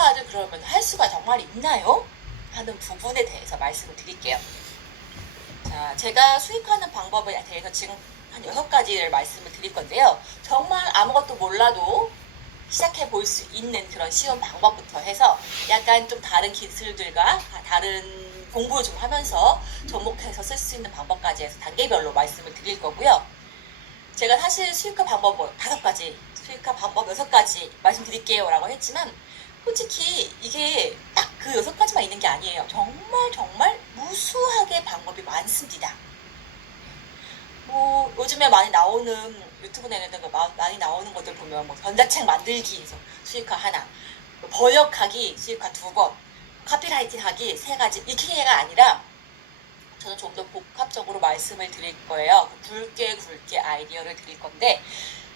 수익화를 그러면 할 수가 정말 있나요? 하는 부분에 대해서 말씀을 드릴게요. 자, 제가 수익화하는 방법에 대해서 지금 한 6가지를 말씀을 드릴 건데요. 정말 아무것도 몰라도 시작해 볼 수 있는 그런 쉬운 방법부터 해서 약간 좀 다른 기술들과 다른 공부를 좀 하면서 접목해서 쓸 수 있는 방법까지 해서 단계별로 말씀을 드릴 거고요. 제가 사실 수익화 방법 5가지, 수익화 방법 6가지 말씀드릴게요 라고 했지만 솔직히 이게 딱 그 6가지만 있는 게 아니에요. 정말 무수하게 방법이 많습니다. 뭐 요즘에 많이 나오는 유튜브 내는데 많이 나오는 것들 보면 뭐 전자책 만들기에서 수익화 하나, 번역하기 수익화 2번, 카피라이팅 하기 3가지 이렇게가 아니라 저는 좀 더 복합적으로 말씀을 드릴 거예요. 굵게 아이디어를 드릴 건데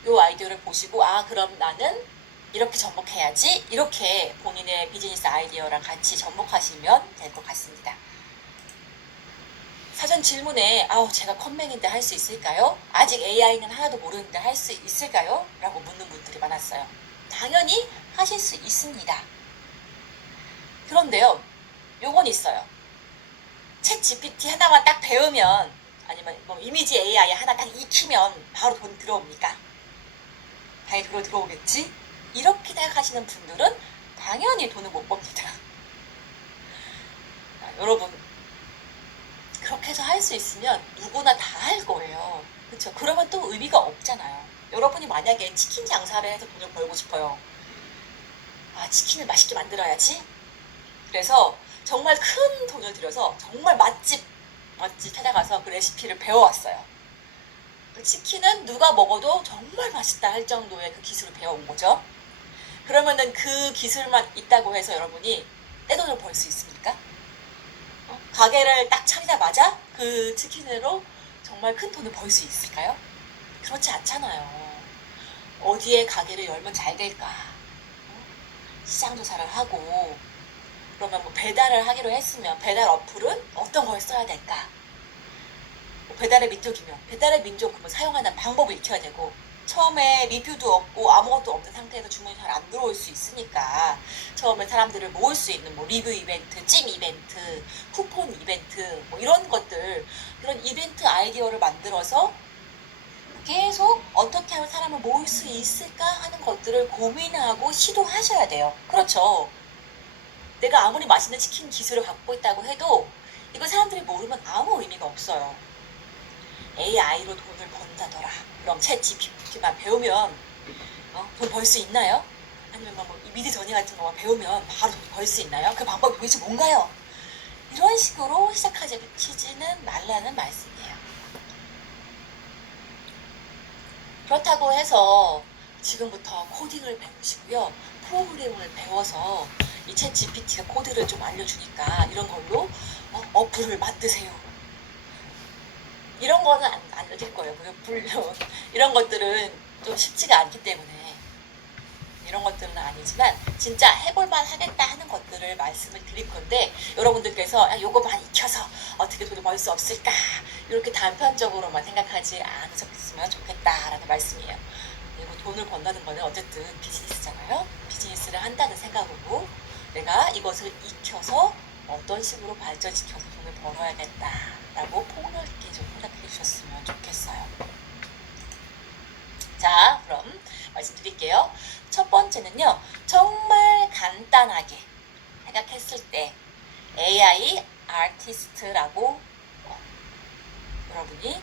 이 아이디어를 보시고 그럼 나는 이렇게 접목해야지 이렇게 본인의 비즈니스 아이디어랑 같이 접목하시면 될 것 같습니다. 사전 질문에 제가 컴맹인데 할 수 있을까요? 아직 AI는 하나도 모르는데 할 수 있을까요? 라고 묻는 분들이 많았어요. 당연히 하실 수 있습니다. 그런데요, 요건 있어요. 챗 GPT 하나만 딱 배우면 아니면 뭐 이미지 AI 하나 딱 익히면 바로 돈 들어옵니까? 당연히 돈 들어오겠지? 이렇게 생각하시는 분들은 당연히 돈을 못 법니다. 여러분, 그렇게 해서 할 수 있으면 누구나 다 할 거예요. 그렇죠? 그러면 또 의미가 없잖아요. 여러분이 만약에 치킨 장사를 해서 돈을 벌고 싶어요. 치킨을 맛있게 만들어야지. 그래서 정말 큰 돈을 들여서 정말 맛집 찾아가서 그 레시피를 배워왔어요. 그 치킨은 누가 먹어도 정말 맛있다 할 정도의 그 기술을 배워온 거죠. 그러면은 그 기술만 있다고 해서 여러분이 떼돈을 벌 수 있습니까? 가게를 딱 차리자마자 그 치킨으로 정말 큰 돈을 벌 수 있을까요? 그렇지 않잖아요. 어디에 가게를 열면 잘 될까? 시장 조사를 하고 그러면 뭐 배달을 하기로 했으면 배달 어플은 어떤 걸 써야 될까? 배달의 민족이면 배달의 민족 그러면 사용하는 방법을 익혀야 되고 처음에 리뷰도 없고 아무것도 없는 상태에서 주문이 잘 안 들어올 수 있으니까 처음에 사람들을 모을 수 있는 뭐 리뷰 이벤트, 찜 이벤트, 쿠폰 이벤트 뭐 이런 것들 이런 이벤트 아이디어를 만들어서 계속 어떻게 하면 사람을 모을 수 있을까 하는 것들을 고민하고 시도하셔야 돼요. 그렇죠. 내가 아무리 맛있는 치킨 기술을 갖고 있다고 해도 이거 사람들이 모르면 아무 의미가 없어요. AI로 돈을 번다더라. 그럼 챗 GPT만 배우면 돈 벌 수 있나요? 아니면 뭐 미드 전이 같은 거만 배우면 바로 돈 벌 수 있나요? 그 방법이 도대체 뭔가요? 이런 식으로 시작하지는 말라는 말씀이에요. 그렇다고 해서 지금부터 코딩을 배우시고요. 프로그래밍을 배워서 이 챗 GPT가 코드를 좀 알려주니까 이런 걸로 어플을 만드세요. 이런 거는 안 알려질 거예요. 물론 이런 것들은 좀 쉽지가 않기 때문에 이런 것들은 아니지만 진짜 해볼만 하겠다 하는 것들을 말씀을 드릴 건데 여러분들께서 요거만 익혀서 어떻게 돈을 벌 수 없을까 이렇게 단편적으로만 생각하지 않으셨으면 좋겠다라는 말씀이에요. 그리고 돈을 번다는 거는 어쨌든 비즈니스잖아요. 비즈니스를 한다는 생각으로 내가 이것을 익혀서 어떤 식으로 발전시켜서 돈을 벌어야겠다라고 폭넓게 좀 생각해 주셨으면 좋겠어요. 자, 그럼 말씀드릴게요. 첫 번째는요, 정말 간단하게 생각했을 때 AI 아티스트라고 여러분이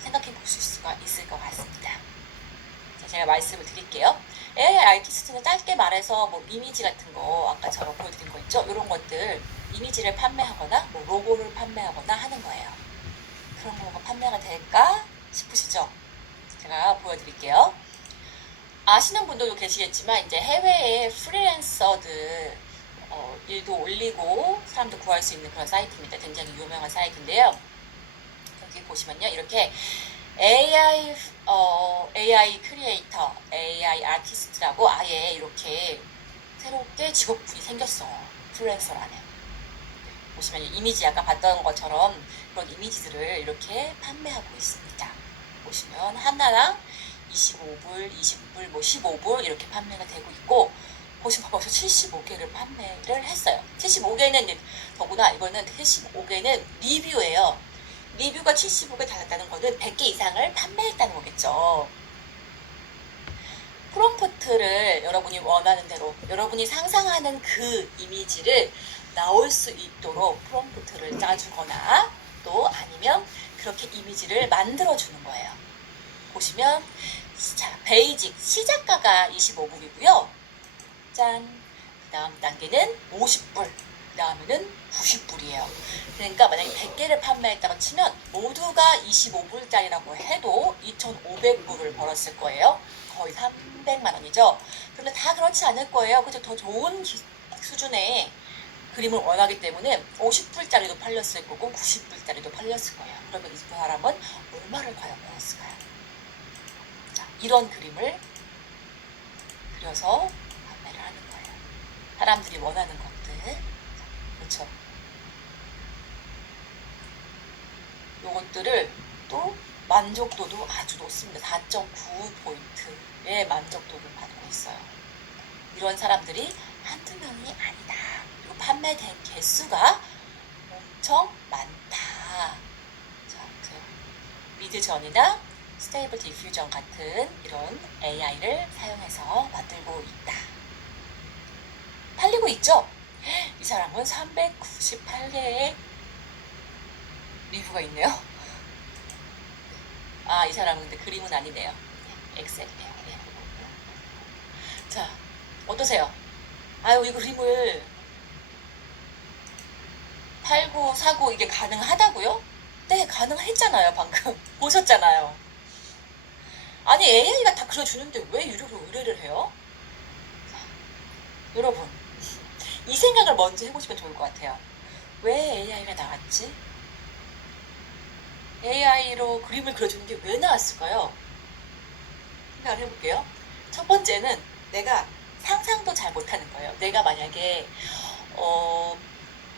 생각해 볼 수가 있을 것 같습니다. 자, 제가 말씀을 드릴게요. AI 아티스트는 짧게 말해서 뭐 이미지 같은 거 아까처럼 보여드린 거 있죠? 이런 것들 이미지를 판매하거나 뭐 로고를 판매하거나 하는 거예요. 그런 거가 판매가 될까 싶으시죠? 제가 보여드릴게요. 아시는 분들도 계시겠지만 이제 해외에 프리랜서들 일도 올리고 사람도 구할 수 있는 그런 사이트입니다. 굉장히 유명한 사이트인데요. 여기 보시면요, 이렇게 AI 크리에이터, AI 아티스트라고 아예 이렇게 새롭게 직업군이 생겼어요. 프리랜서라는. 보시면 이미지 아까 봤던 것처럼 그런 이미지들을 이렇게 판매하고 있습니다. 보시면 하나랑 25불, 20불, 뭐 15불 이렇게 판매가 되고 있고 보시면 벌써 75개를 판매를 했어요. 75개는 이제 더구나 이거는 75개는 리뷰예요. 리뷰가 75개 달았다는 거는 100개 이상을 판매했다는 거겠죠. 프롬프트를 여러분이 원하는 대로 여러분이 상상하는 그 이미지를 나올 수 있도록 프롬프트를 짜주거나 또 아니면 그렇게 이미지를 만들어주는 거예요. 보시면 자, 베이직 시작가가 25불이고요. 짠! 그 다음 단계는 50불, 그 다음에는 90불이에요. 그러니까 만약에 100개를 판매했다고 치면 모두가 25불짜리라고 해도 2,500불을 벌었을 거예요. 거의 300만 원이죠. 그런데 다 그렇지 않을 거예요. 그죠? 더 좋은 수준의 그림을 원하기 때문에 50불짜리도 팔렸을 거고 90불짜리도 팔렸을 거예요. 그러면 이 사람은 얼마를 과연 벌었을까요? 자, 이런 그림을 그려서 판매를 하는 거예요. 사람들이 원하는 것들. 그렇죠? 요것들을 또 만족도도 아주 높습니다. 4.9포인트의 만족도를 받고 있어요. 이런 사람들이 한두 명이 아니다. 그리고 판매된 개수가 엄청 많다. 자, 미드전이나 스테이블 디퓨전 같은 이런 AI를 사용해서 만들고 있다. 팔리고 있죠? 이 사람은 398개의 리뷰가 있네요. 아, 이 사람은 근데 그림은 아니네요. 엑셀이네요. 네. 자, 어떠세요? 아유, 이 그림을 팔고 사고 이게 가능하다고요? 네, 가능했잖아요. 방금 보셨잖아요. 아니, AI가 다 그려주는데 왜 유료로 의뢰를 해요? 자, 여러분, 이 생각을 먼저 해보시면 좋을 것 같아요. 왜 AI가 나왔지? AI로 그림을 그려주는 게 왜 나왔을까요? 생각을 해볼게요. 첫 번째는 내가 상상도 잘 못하는 거예요. 내가 만약에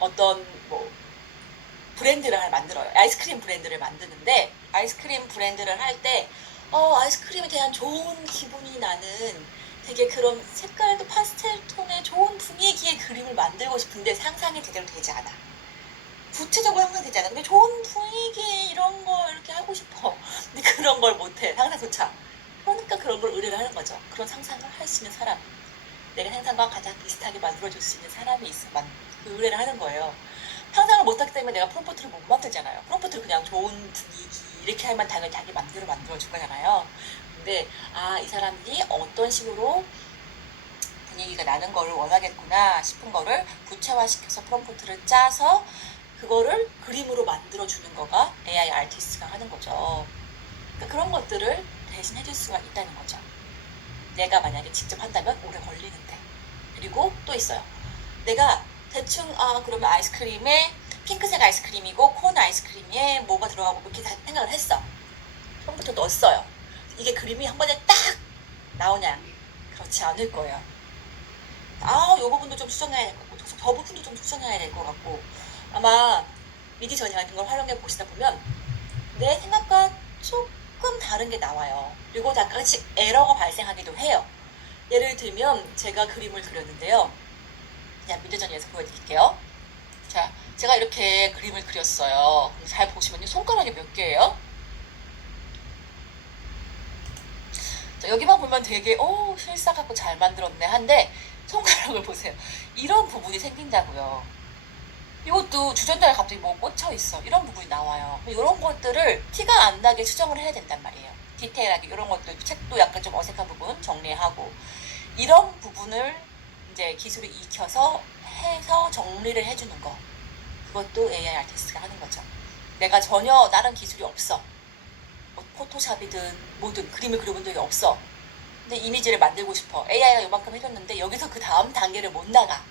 어떤 뭐 브랜드를 만들어요. 아이스크림 브랜드를 만드는데 아이스크림 브랜드를 할 때 아이스크림에 대한 좋은 기분이 나는 되게 그런 색깔도 파스텔 톤의 좋은 분위기의 그림을 만들고 싶은데 상상이 제대로 되지 않아. 구체적으로 상상되지 않아. 근데 좋은 분위기 이런 거 이렇게 하고 싶어. 근데 그런 걸 못해. 상상조차. 그러니까 그런 걸 의뢰를 하는 거죠. 그런 상상을 할 수 있는 사람. 내가 상상과 가장 비슷하게 만들어줄 수 있는 사람이 있으면 그 의뢰를 하는 거예요. 상상을 못하기 때문에 내가 프롬프트를 못 만들잖아요. 프롬프트를 그냥 좋은 분위기 이렇게 하면 당연히 자기 맘대로 만들어줄 거잖아요. 근데 이 사람이 어떤 식으로 분위기가 나는 거를 원하겠구나 싶은 거를 구체화시켜서 프롬프트를 짜서 그거를 그림으로 만들어주는 거가 AI 아티스트가 하는 거죠. 그러니까 그런 것들을 대신 해줄 수가 있다는 거죠. 내가 만약에 직접 한다면 오래 걸리는데. 그리고 또 있어요. 내가 대충 그러면 아이스크림에 핑크색 아이스크림이고 콘 아이스크림에 뭐가 들어가고 이렇게 생각을 했어. 처음부터 넣었어요. 이게 그림이 한 번에 딱 나오냐? 그렇지 않을 거예요. 요 부분도 좀 수정해야 될 것 같고 저 부분도 좀 수정해야 될 것 같고 아마 미디저니 같은 걸 활용해 보시다 보면 내 생각과 조금 다른 게 나와요. 그리고 약간씩 에러가 발생하기도 해요. 예를 들면 제가 그림을 그렸는데요. 그냥 미디저니에서 보여드릴게요. 자, 제가 이렇게 그림을 그렸어요. 잘 보시면요. 손가락이 몇 개예요? 자, 여기만 보면 되게 실사 갖고 잘 만들었네 한데 손가락을 보세요. 이런 부분이 생긴다고요. 이것도 주전자에 갑자기 뭐 꽂혀 있어. 이런 부분이 나와요. 이런 것들을 티가 안 나게 수정을 해야 된단 말이에요. 디테일하게 이런 것들 책도 약간 좀 어색한 부분 정리하고 이런 부분을 이제 기술을 익혀서 해서 정리를 해주는 거. 그것도 AI 아티스트가 하는 거죠. 내가 전혀 다른 기술이 없어. 뭐 포토샵이든 뭐든 그림을 그려본 적이 없어. 근데 이미지를 만들고 싶어. AI가 요만큼 해줬는데 여기서 그 다음 단계를 못 나가.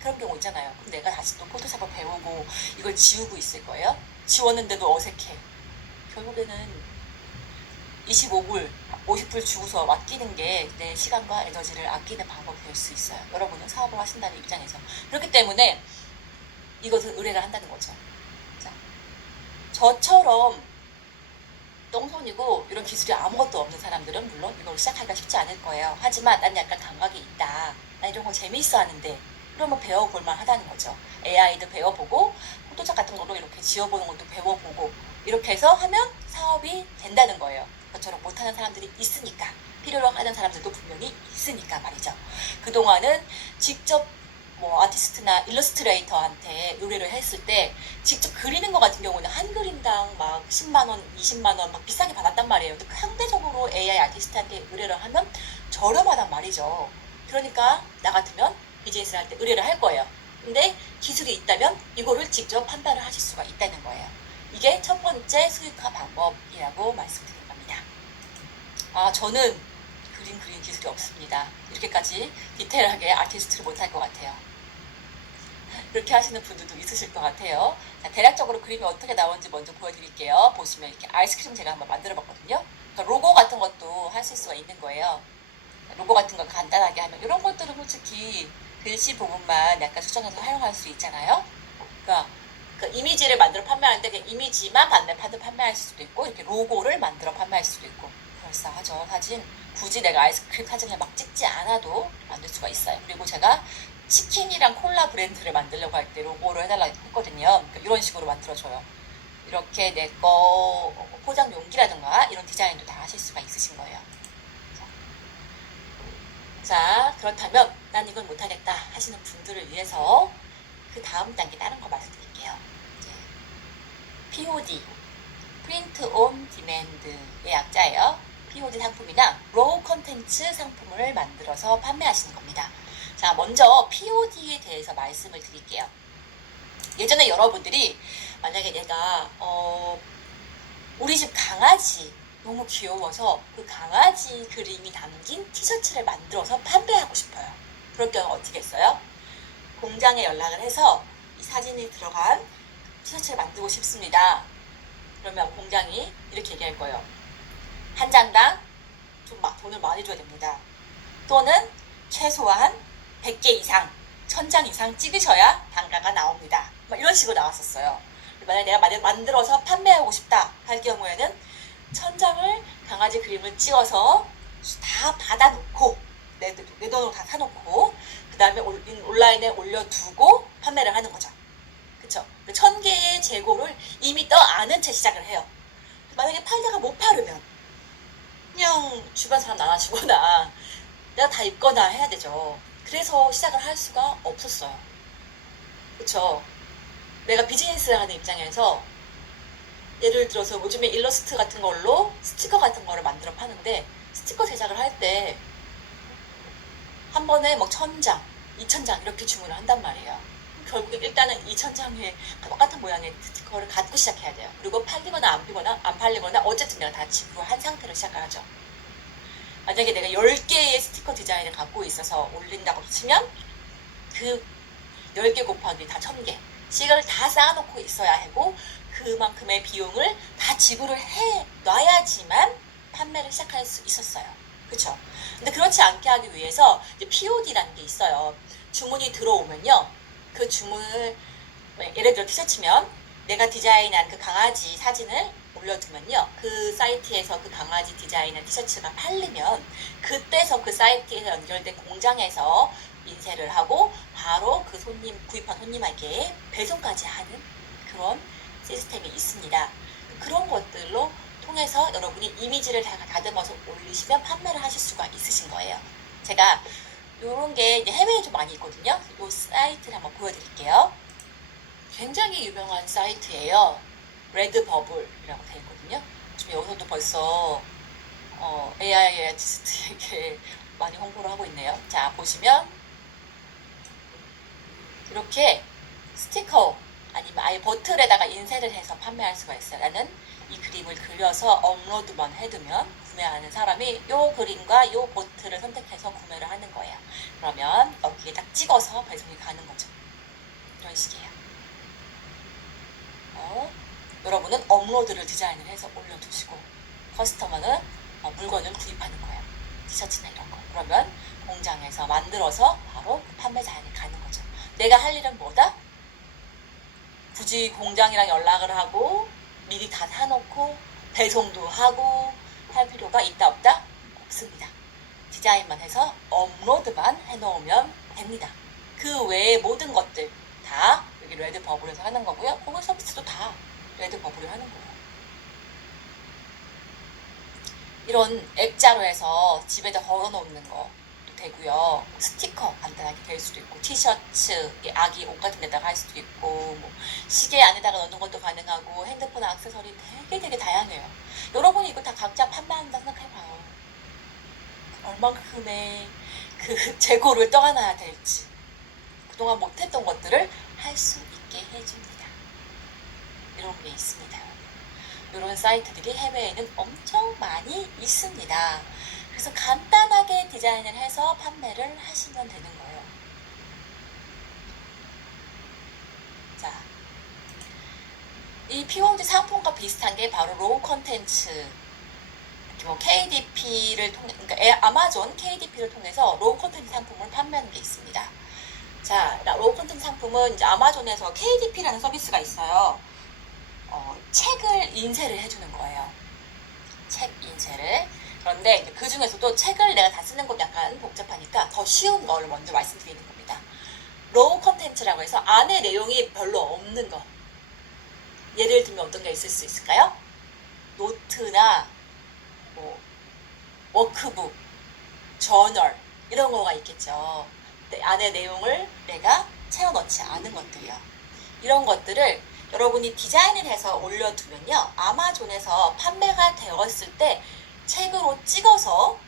그런 경우 있잖아요. 그럼 내가 다시 또 포토샵을 배우고 이걸 지우고 있을 거예요. 지웠는데도 어색해. 결국에는 25불, 50불 주고서 맡기는 게 내 시간과 에너지를 아끼는 방법이 될 수 있어요. 여러분은 사업을 하신다는 입장에서. 그렇기 때문에 이것을 의뢰를 한다는 거죠. 자, 저처럼 똥손이고 이런 기술이 아무것도 없는 사람들은 물론 이걸 시작하기가 쉽지 않을 거예요. 하지만 난 약간 감각이 있다. 나 이런 거 재미있어 하는데 그러면 배워볼 만하다는 거죠. AI도 배워보고 포토샵 같은 걸로 이렇게 지어보는 것도 배워보고 이렇게 해서 하면 사업이 된다는 거예요. 그것처럼 못하는 사람들이 있으니까, 필요로 하는 사람들도 분명히 있으니까 말이죠. 그동안은 직접 뭐 아티스트나 일러스트레이터한테 의뢰를 했을 때 직접 그리는 것 같은 경우는 한 그림당 막 10만 원, 20만 원 막 비싸게 받았단 말이에요. 근데 상대적으로 AI 아티스트한테 의뢰를 하면 저렴하단 말이죠. 그러니까 나 같으면 비즈니스를 할 때 의뢰를 할 거예요. 근데 기술이 있다면 이거를 직접 판단을 하실 수가 있다는 거예요. 이게 첫 번째 수익화 방법이라고 말씀드린 겁니다. 저는 그림 기술이 없습니다. 이렇게까지 디테일하게 아티스트를 못할 것 같아요. 그렇게 하시는 분들도 있으실 것 같아요. 자, 대략적으로 그림이 어떻게 나오는지 먼저 보여드릴게요. 보시면 이렇게 아이스크림 제가 한번 만들어 봤거든요. 그러니까 로고 같은 것도 하실 수가 있는 거예요. 로고 같은 거 간단하게 하면 이런 것들은 솔직히 글씨 부분만 약간 수정해서 활용할 수 있잖아요. 그러니까 그 이미지를 만들어 판매하는데 그 이미지만 판매할 수도 있고 이렇게 로고를 만들어 판매할 수도 있고 그럴싸하죠. 사진 굳이 내가 아이스크림 사진을 막 찍지 않아도 만들 수가 있어요. 그리고 제가 치킨이랑 콜라 브랜드를 만들려고 할 때 로고를 해달라고 했거든요. 그러니까 이런 식으로 만들어줘요. 이렇게 내 거 포장 용기라든가 이런 디자인도 다 하실 수가 있으신 거예요. 자, 그렇다면 난 이걸 못하겠다 하시는 분들을 위해서 그 다음 단계 다른 거 말씀드릴게요. POD, Print on Demand의 약자예요. POD 상품이나 로우 컨텐츠 상품을 만들어서 판매하시는 겁니다. 자, 먼저 POD에 대해서 말씀을 드릴게요. 예전에 여러분들이 만약에 내가 우리 집 강아지 너무 귀여워서 그 강아지 그림이 담긴 티셔츠를 만들어서 판매하고 싶어요. 그럴 경우 어떻게 했어요? 공장에 연락을 해서 이 사진이 들어간 티셔츠를 만들고 싶습니다. 그러면 공장이 이렇게 얘기할 거예요. 한 장당 좀 막 돈을 많이 줘야 됩니다. 또는 최소한 100개 이상, 1000장 이상 찍으셔야 단가가 나옵니다. 막 이런 식으로 나왔었어요. 만약에 내가 만들어서 판매하고 싶다 할 경우에는 1000장을 강아지 그림을 찍어서 다 받아놓고 내 돈으로 다 사놓고 그 다음에 온라인에 올려두고 판매를 하는 거죠. 그쵸? 1000개의 재고를 이미 떠안은 채 시작을 해요. 만약에 팔다가 못 팔으면 그냥 주변 사람 나눠주거나 내가 다 입거나 해야 되죠. 그래서 시작을 할 수가 없었어요. 그쵸? 내가 비즈니스를 하는 입장에서 예를 들어서 요즘에 일러스트 같은 걸로 스티커 같은 거를 만들어 파는데 스티커 제작을 할 때 한 번에 막 1000장, 2000장 이렇게 주문을 한단 말이에요. 결국에 일단은 2000장의 똑같은 모양의 스티커를 갖고 시작해야 돼요. 그리고 팔리거나 안 팔리거나 어쨌든 내가 다 지불을 한 상태로 시작을 하죠. 만약에 내가 10개의 스티커 디자인을 갖고 있어서 올린다고 치면 그 10개 곱하기 다 1000개 씩을 다 쌓아놓고 있어야 하고 그만큼의 비용을 다 지불을 해 놔야지만 판매를 시작할 수 있었어요. 그쵸? 근데 그렇지 않게 하기 위해서 이제 POD라는 게 있어요. 주문이 들어오면요. 그 주문을 예를 들어 티셔츠면 내가 디자인한 그 강아지 사진을 올려두면요. 그 사이트에서 그 강아지 디자인한 티셔츠가 팔리면 그때서 그 사이트에서 연결된 공장에서 인쇄를 하고 바로 그 구입한 손님에게 배송까지 하는 그런 시스템이 있습니다. 그런 것들로 통해서 여러분이 이미지를 다듬어서 올리시면 판매를 하실 수가 있으신 거예요. 제가 이런 게 이제 해외에 좀 많이 있거든요. 이 사이트를 한번 보여드릴게요. 굉장히 유명한 사이트예요. 레드버블이라고 되어 있거든요. 지금 여기서도 벌써 AI 아티스트에게 많이 홍보를 하고 있네요. 자, 보시면 이렇게 스티커 아니면 아예 버틀에다가 인쇄를 해서 판매할 수가 있어요. 나는 이 그림을 그려서 업로드만 해두면 구매하는 사람이 이 그림과 이 버틀을 선택해서 구매를 하는 거예요. 그러면 여기에 딱 찍어서 배송이 가는 거죠. 이런 식이에요. 여러분은 업로드를 디자인을 해서 올려두시고 커스터머는 물건을 구입하는 거예요. 티셔츠나 이런 거. 그러면 공장에서 만들어서 바로 그 판매자에게 가는 거죠. 내가 할 일은 뭐다? 굳이 공장이랑 연락을 하고 미리 다 사놓고 배송도 하고 할 필요가 있다 없다? 없습니다. 디자인만 해서 업로드만 해놓으면 됩니다. 그 외의 모든 것들 다 여기 레드버블에서 하는 거고요. 공유 서비스도 다 레드버블을 하는 거예요. 이런 액자로 해서 집에다 걸어놓는 거 되고요. 스티커 간단하게 될 수도 있고, 티셔츠, 아기 옷 같은 데다가 할 수도 있고, 뭐 시계 안에다가 넣는 것도 가능하고, 핸드폰 액세서리 되게 다양해요. 여러분이 이거 다 각자 판매한다 생각해봐요. 얼만큼의 그 재고를 떠안아야 될지, 그동안 못했던 것들을 할 수 있게 해줍니다. 이런 게 있습니다. 이런 사이트들이 해외에는 엄청 많이 있습니다. 그래서 간단하게 디자인을 해서 판매를 하시면 되는 거예요. 자, 이 POD 상품과 비슷한 게 바로 로우 컨텐츠, 뭐 KDP를 통해, 그러니까 아마존 KDP를 통해서 로우 컨텐츠 상품을 판매하는 게 있습니다. 자, 로우 컨텐츠 상품은 이제 아마존에서 KDP라는 서비스가 있어요. 책을 인쇄를 해주는 거예요. 책 인쇄를. 그런데 그 중에서도 책을 내가 다 쓰는 건 약간 복잡하니까 더 쉬운 거를 먼저 말씀드리는 겁니다. 로우 컨텐츠라고 해서 안에 내용이 별로 없는 거. 예를 들면 어떤 게 있을 수 있을까요? 노트나 뭐 워크북, 저널 이런 거가 있겠죠. 안에 내용을 내가 채워 넣지 않은 것들이요. 이런 것들을 여러분이 디자인을 해서 올려두면요. 아마존에서 판매가 되었을 때 책으로 찍어서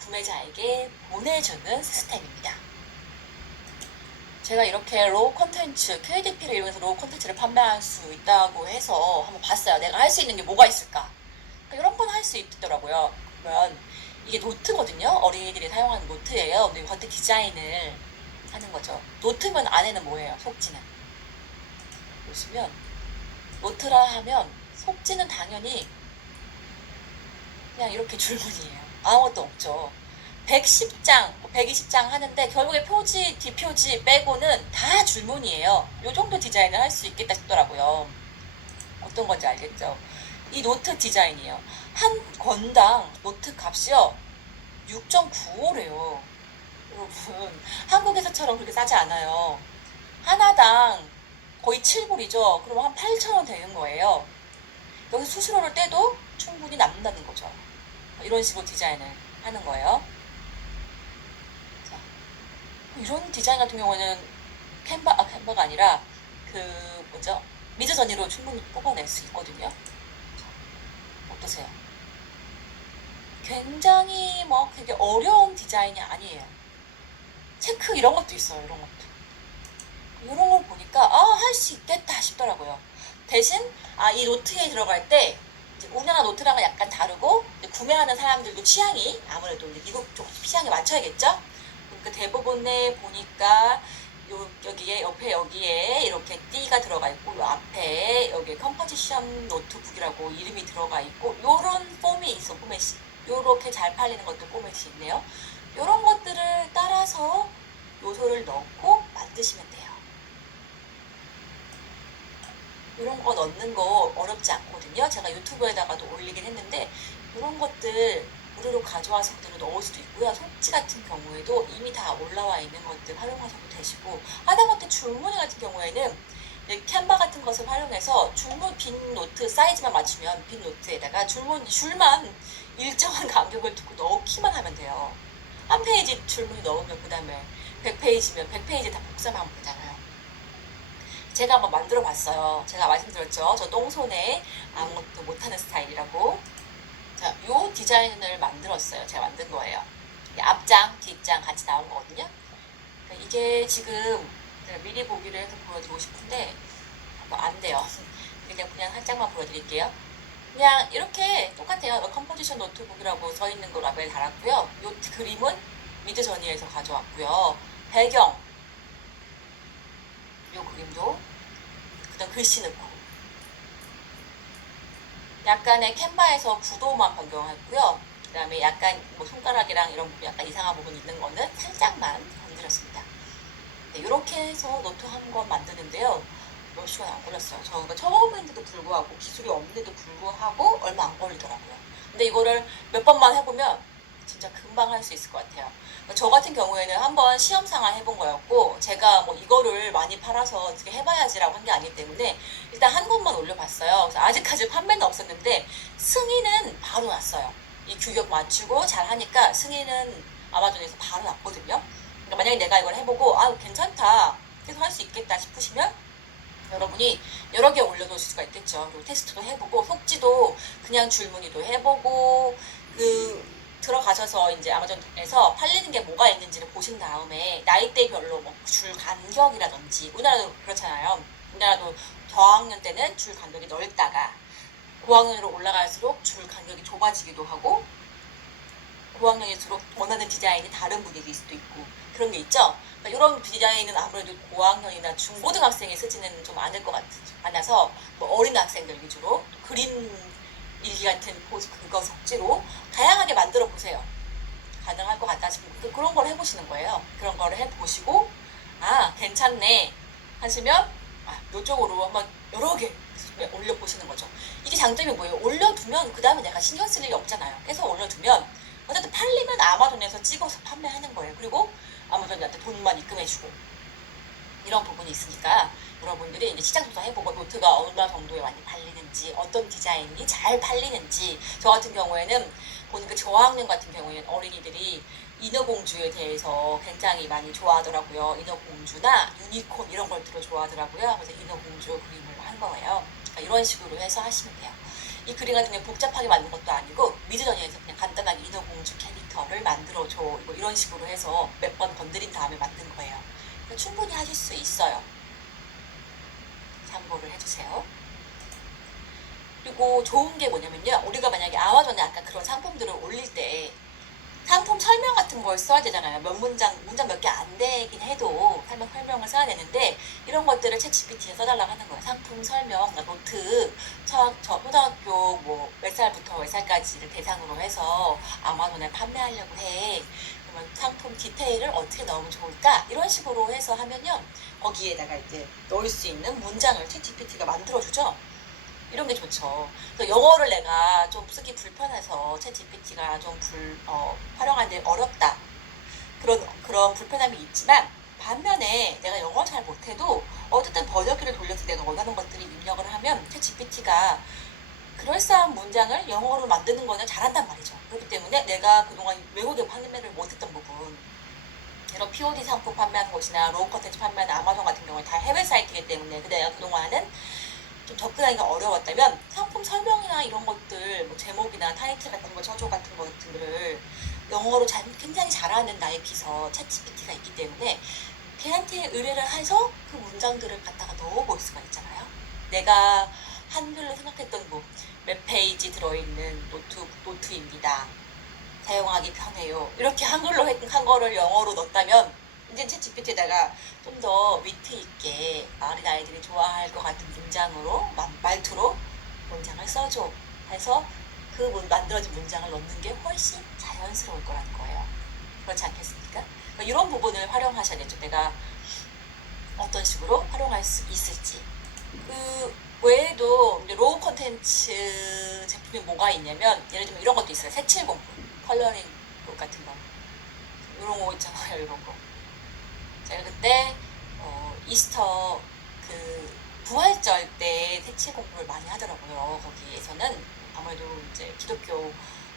구매자에게 보내주는 시스템입니다. 제가 이렇게 로우 컨텐츠, KDP를 이용해서 로우 컨텐츠를 판매할 수 있다고 해서 한번 봤어요. 내가 할 수 있는 게 뭐가 있을까? 그러니까 여러 번 할 수 있더라고요. 그러면 이게 노트거든요. 어린이들이 사용하는 노트예요. 근데 겉에 디자인을 하는 거죠. 노트면 안에는 뭐예요? 속지는. 보시면 노트라 하면 속지는 당연히 그냥 이렇게 줄무늬예요. 아무것도 없죠. 110장, 120장 하는데 결국에 표지, 뒷표지 빼고는 다 줄무늬예요. 이 정도 디자인을 할 수 있겠다 싶더라고요. 어떤 건지 알겠죠? 이 노트 디자인이에요. 한 권당 노트 값이요. 6.95래요. 여러분, 한국에서처럼 그렇게 싸지 않아요. 하나당 거의 7불이죠. 그러면 한 8,000원 되는 거예요. 여기서 수수료를 떼도 충분히 남는다는 거죠. 이런 식으로 디자인을 하는 거예요. 자, 이런 디자인 같은 경우는 캔버가 아니라 미드저니로 충분히 뽑아낼 수 있거든요. 어떠세요? 굉장히 되게 어려운 디자인이 아니에요. 체크 이런 것도 있어요. 이런 것도. 이런 걸 보니까 할 수 있겠다 싶더라고요. 대신 이 노트에 들어갈 때 이제 우리나라 노트랑은 약간 다르고 구매하는 사람들도 취향이 아무래도 미국 쪽 취향에 맞춰야겠죠. 그러니까 대부분에 보니까 여기에 옆에 여기에 이렇게 띠가 들어가 있고 요 앞에 여기에 컴포지션 노트북이라고 이름이 들어가 있고 요런 폼이 있어. 포맷이 요렇게 잘 팔리는 것도 포맷이 있네요. 요런 것들을 따라서 요소를 넣고 만드시면 돼요. 이런 거 넣는 거 어렵지 않거든요. 제가 유튜브에다가도 올리긴 했는데 이런 것들 무료로 가져와서 그대로 넣을 수도 있고요. 속지 같은 경우에도 이미 다 올라와 있는 것들 활용하셔도 되시고, 하다못해 줄무늬 같은 경우에는 캔바 같은 것을 활용해서 빈 노트 사이즈만 맞추면 빈 노트에다가 줄만 일정한 간격을 두고 넣기만 하면 돼요. 한 페이지 줄무늬 넣으면 그 다음에 100페이지면 100페이지 다 복사만 하면 되잖아요. 제가 한번 만들어 봤어요. 제가 말씀드렸죠. 저 똥손에 아무것도 못하는 스타일이라고. 자, 요 디자인을 만들었어요. 제가 만든 거예요. 앞장, 뒷장 같이 나온 거거든요. 그러니까 이게 지금 제가 미리 보기를 해서 보여드리고 싶은데 안 돼요. 그냥 살짝만 보여드릴게요. 그냥 이렇게 똑같아요. 컴포지션 노트북이라고 써있는 거 라벨 달았고요. 요 그림은 미드저니에서 가져왔고요. 배경 요 그림도 그다음 글씨 넣고 약간의 캔바에서 구도만 변경했고요. 그 다음에 약간 손가락이랑 이런 부분 약간 이상한 부분 있는 거는 살짝만 건드렸습니다. 네, 이렇게 해서 노트 한 권 만드는데요. 몇 시간 안 걸렸어요. 저가 처음인데도 불구하고 기술이 없는데도 불구하고 얼마 안 걸리더라고요. 근데 이거를 몇 번만 해보면 진짜 금방 할 수 있을 것 같아요. 저 같은 경우에는 한번 시험상을 해본 거였고, 제가 뭐 이거를 많이 팔아서 어떻게 해봐야지라고 한 게 아니기 때문에 일단 한 권만 올려봤어요. 그래서 아직까지 판매는 없었는데 승인은 바로 났어요. 이 규격 맞추고 잘 하니까 승인은 아마존에서 바로 났거든요. 그러니까 만약에 내가 이걸 해보고 아 괜찮다, 계속 할 수 있겠다 싶으시면 여러분이 여러 개 올려놓을 수가 있겠죠. 그리고 테스트도 해보고 속지도 그냥 줄무늬도 해보고 들어가셔서 이제 아마존에서 팔리는 게 뭐가 있는지를 보신 다음에 나이대별로 뭐 줄 간격이라든지, 우리나라도 그렇잖아요. 우리나라도 저학년 때는 줄 간격이 넓다가 고학년으로 올라갈수록 줄 간격이 좁아지기도 하고, 고학년일수록 원하는 디자인이 다른 분위기일 수도 있고 그런 게 있죠. 그러니까 이런 디자인은 아무래도 고학년이나 중고등학생이 쓰지는 좀 않을 것 같아서 뭐 어린 학생들 위주로 그림 일기 같은 그거 속지로 다양하게 만들어 보세요. 가능할 것 같다 싶으면 그런 걸 해보시는 거예요. 그런 거를 해보시고 아 괜찮네 하시면 이쪽으로 한번 여러 개 올려보시는 거죠. 이게 장점이 뭐예요? 올려두면 그 다음에 내가 신경 쓸 일이 없잖아요. 계속 올려두면 어쨌든 팔리면 아마존에서 찍어서 판매하는 거예요. 그리고 아마존한테 돈만 입금해주고 이런 부분이 있으니까 여러분들이 이제 시장 조사 해보고 노트가 어느 정도에 많이 팔리는지, 어떤 디자인이 잘 팔리는지. 저 같은 경우에는 보니까 저학년 같은 경우에는 어린이들이 인어공주에 대해서 굉장히 많이 좋아하더라고요. 인어공주나 유니콘 이런 것들을 좋아하더라고요. 그래서 인어공주 그림을 한 거예요. 그러니까 이런 식으로 해서 하시면 돼요. 이 그림 같은 게 복잡하게 만든 것도 아니고 미드저니에서 그냥 간단하게 인어공주 캐릭터를 만들어줘 뭐 이런 식으로 해서 몇 번 건드린 다음에 만든 거예요. 그러니까 충분히 하실 수 있어요. 참고를 해주세요. 그리고 좋은 게 뭐냐면요, 우리가 만약에 아마존에 아까 그런 상품들을 올릴 때 상품 설명 같은 걸 써야 되잖아요. 문장 몇 개 안 되긴 해도 설명을 써야 되는데 이런 것들을 챗GPT에 써달라고 하는 거예요. 상품 설명, 그러니까 노트, 초등학교 뭐 몇 살부터 몇 살까지를 대상으로 해서 아마존에 판매하려고 해. 그러면 상품 디테일을 어떻게 넣으면 좋을까? 이런 식으로 해서 하면요, 거기에다가 이제 넣을 수 있는 문장을 챗GPT가 만들어주죠. 이런 게 좋죠. 그래서 영어를 내가 좀 쓰기 불편해서 챗GPT가 좀 활용하는데 어렵다. 그런 불편함이 있지만 반면에 내가 영어 잘 못해도 어쨌든 번역기를 돌려서 내가 원하는 것들을 입력을 하면 챗GPT가 그럴싸한 문장을 영어로 만드는 거는 잘한단 말이죠. 그렇기 때문에 내가 그동안 외국에 판매를 못했던 부분, 이런 POD 상품 판매하는 곳이나 로우 컨텐츠 판매하는 아마존 같은 경우는 다 해외 사이트이기 때문에 내가 그동안은 좀 접근하기가 어려웠다면 상품 설명이나 이런 것들, 뭐 제목이나 타이틀 같은 거, 저조 같은 것들을 영어로 굉장히 잘하는 나의 비서 챗GPT가 있기 때문에 걔한테 의뢰를 해서 그 문장들을 갖다가 넣어볼 수가 있잖아요. 내가 한글로 생각했던 뭐 몇 페이지 들어있는 노트입니다. 사용하기 편해요. 이렇게 한글로 한 거를 영어로 넣었다면 이제 챗GPT에다가 좀 더 위트 있게 어린 아이들이 좋아할 것 같은 문장으로, 말투로 문장을 써줘 해서 그 만들어진 문장을 넣는 게 훨씬 자연스러울 거라는 거예요. 그렇지 않겠습니까? 그러니까 이런 부분을 활용하셔야 되죠. 내가 어떤 식으로 활용할 수 있을지. 그 외에도 이제 로우 콘텐츠 제품이 뭐가 있냐면, 예를 들면 이런 것도 있어요. 색칠 공부, 컬러링 북 같은 거, 이런 거 있잖아요. 이런 거. 제가 그때 이스터 부활절 때 색칠 공부를 많이 하더라고요. 거기에서는 아무래도 이제 기독교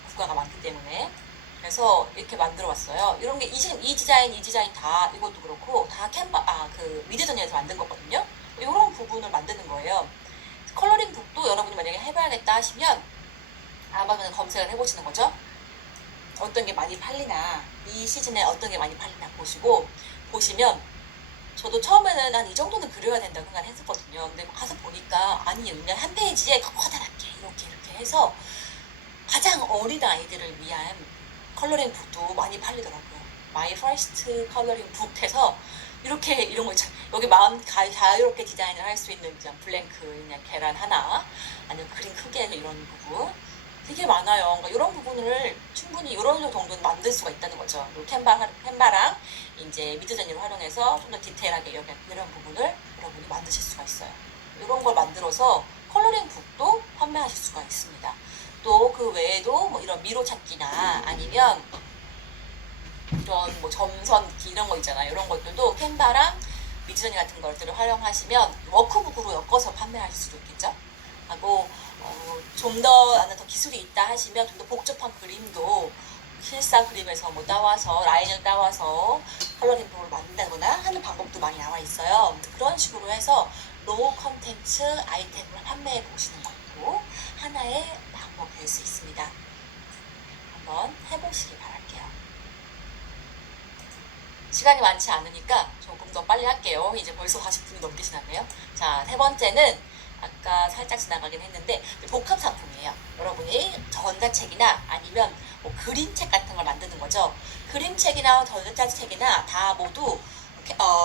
국가가 많기 때문에. 그래서 이렇게 만들어 왔어요. 이런 게 이 디자인 다, 이것도 그렇고 다 미드저니에서 만든 거거든요. 이런 부분을 만드는 거예요. 컬러링 북도 여러분이 만약에 해봐야겠다 하시면 아마존에 검색을 해보시는 거죠. 어떤 게 많이 팔리나, 이 시즌에 어떤 게 많이 팔리나 보시면, 저도 처음에는 한 이 정도는 그려야 된다고 생각을 했었거든요. 근데 가서 보니까 아니 그냥 한 페이지에 커다랗게 이렇게 해서 가장 어린 아이들을 위한 컬러링 북도 많이 팔리더라고요. My First Coloring Book 해서 이렇게 이런 거 있잖아요. 여기 마음 자유롭게 디자인을 할 수 있는 그냥 블랭크, 그냥 계란 하나, 아니면 그림 크게 해서 이런 부분 되게 많아요. 그러니까 이런 부분을 충분히 이런 정도는 만들 수가 있다는 거죠. 캔바랑 이제 미드저니를 활용해서 좀 더 디테일하게 이런 부분을 여러분이 만드실 수가 있어요. 이런 걸 만들어서 컬러링 북도 판매하실 수가 있습니다. 또 그 외에도 뭐 이런 미로 찾기나 아니면 이런 뭐 점선 이런 거 있잖아요. 이런 것들도 캔바랑 미드저니 같은 것들을 활용하시면 워크북으로 엮어서 판매하실 수도 있겠죠. 하고 좀 더 나는 더 기술이 있다 하시면 좀 더 복잡한 그림도 실사 그림에서 뭐 따와서 라인을 따와서 컬러링북을 만든다거나 하는 방법도 많이 나와 있어요. 그런 식으로 해서 로우 컨텐츠 아이템을 판매해 보시는 것도 하나의 방법이 될 수 있습니다. 한번 해보시기 바랄게요. 시간이 많지 않으니까 조금 더 빨리 할게요. 이제 벌써 40분이 넘게 지났네요. 자, 세 번째는 아까 살짝 지나가긴 했는데 복합 상품이에요. 여러분이 전자책이나 아니면 뭐 그림책 같은 걸 만드는 거죠. 그림책이나 전자책이나 다 모두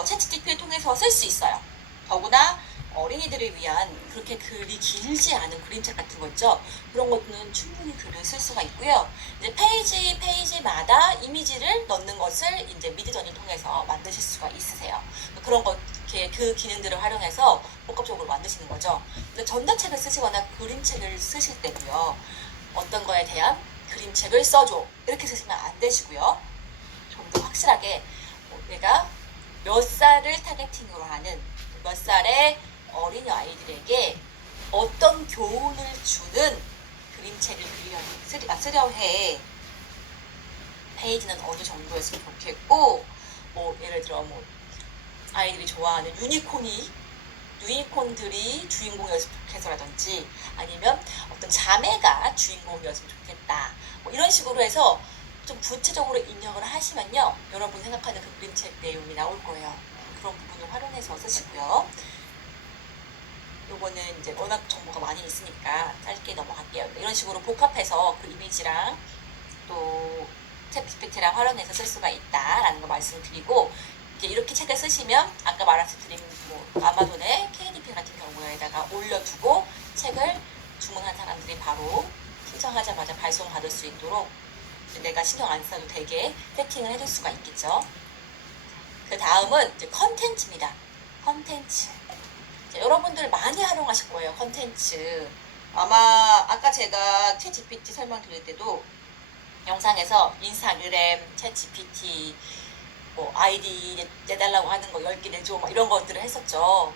챗GPT를 통해서 쓸 수 있어요. 더구나 어린이들을 위한 그렇게 글이 길지 않은 그림책 같은 거 있죠. 그런 것들은 충분히 글을 쓸 수가 있고요. 이제 페이지마다 이미지를 넣는 것을 이제 미드저니를 통해서 만드실 수가 있으세요. 그런 것, 이렇게 그 기능들을 활용해서 복합적으로 만드시는 거죠. 근데 전자책을 쓰시거나 그림책을 쓰실 때도요. 어떤 거에 대한 그림책을 써줘. 이렇게 쓰시면 안 되시고요. 좀 더 확실하게 내가 몇 살을 타겟팅으로 하는 몇 살의 어린이 아이들에게 어떤 교훈을 주는 그림책을 쓰려 해. 페이지는 어느 정도였으면 좋겠고, 뭐 예를 들어 뭐 아이들이 좋아하는 유니콘들이 주인공이었으면 좋겠어라든지 아니면 어떤 자매가 주인공이었으면 좋겠다. 뭐 이런 식으로 해서 좀 구체적으로 입력을 하시면요, 여러분 생각하는 그 그림책 내용이 나올 거예요. 그런 부분을 활용해서 쓰시고요. 요거는 이제 워낙 정보가 많이 있으니까 짧게 넘어갈게요. 이런 식으로 복합해서 그 이미지랑 또 챗GPT랑 활용해서 쓸 수가 있다라는 거 말씀드리고, 이제 이렇게 책을 쓰시면 아까 말씀드린 뭐 아마존의 KDP 같은 경우에다가 올려두고 책을 주문한 사람들이 바로 신청하자마자 발송받을 수 있도록 내가 신경 안 써도 되게 세팅을 해줄 수가 있겠죠. 그 다음은 이제 컨텐츠입니다. 컨텐츠. 여러분들 많이 활용하실 거예요. 컨텐츠. 아마 아까 제가 챗GPT 설명드릴 때도 영상에서 인스타그램, 챗GPT 뭐 아이디 내달라고 하는 거 10개 내줘 막 이런 것들을 했었죠.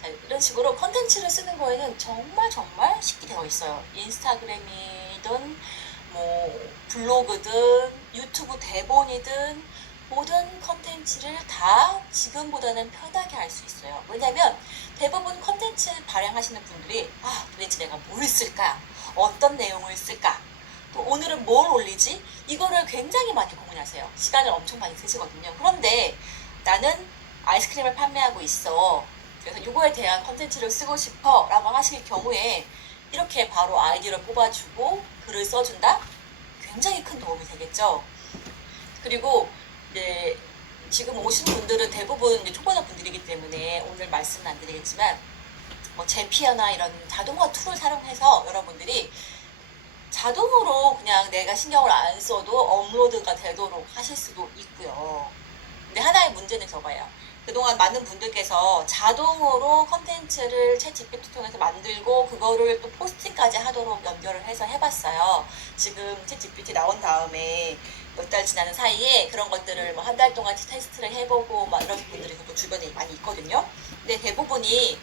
자, 이런 식으로 컨텐츠를 쓰는 거에는 정말 쉽게 되어 있어요. 인스타그램이든 뭐 블로그든 유튜브 대본이든 모든 컨텐츠를 다 지금보다는 편하게 할 수 있어요. 왜냐면 대부분 컨텐츠 발행하시는 분들이 도대체 내가 뭘 쓸까? 어떤 내용을 쓸까? 또 오늘은 뭘 올리지? 이거를 굉장히 많이 고민하세요. 시간을 엄청 많이 쓰시거든요. 그런데 나는 아이스크림을 판매하고 있어. 그래서 이거에 대한 컨텐츠를 쓰고 싶어 라고 하실 경우에 이렇게 바로 아이디어를 뽑아주고 글을 써준다? 굉장히 큰 도움이 되겠죠. 그리고 이제 지금 오신 분들은 대부분 이제 초보자 분들이기 때문에 오늘 말씀은 안 드리겠지만 뭐 제피어나 이런 자동화 툴을 사용해서 여러분들이 자동으로 그냥 내가 신경을 안 써도 업로드가 되도록 하실 수도 있고요. 근데 하나의 문제는 저거예요. 그동안 많은 분들께서 자동으로 컨텐츠를 챗GPT 통해서 만들고 그거를 또 포스팅까지 하도록 연결을 해서 해봤어요. 지금 챗GPT 나온 다음에 몇 달 지나는 사이에 그런 것들을 뭐 한 달 동안 테스트를 해보고 막 이런 분들이 또 주변에 많이 있거든요. 근데 대부분이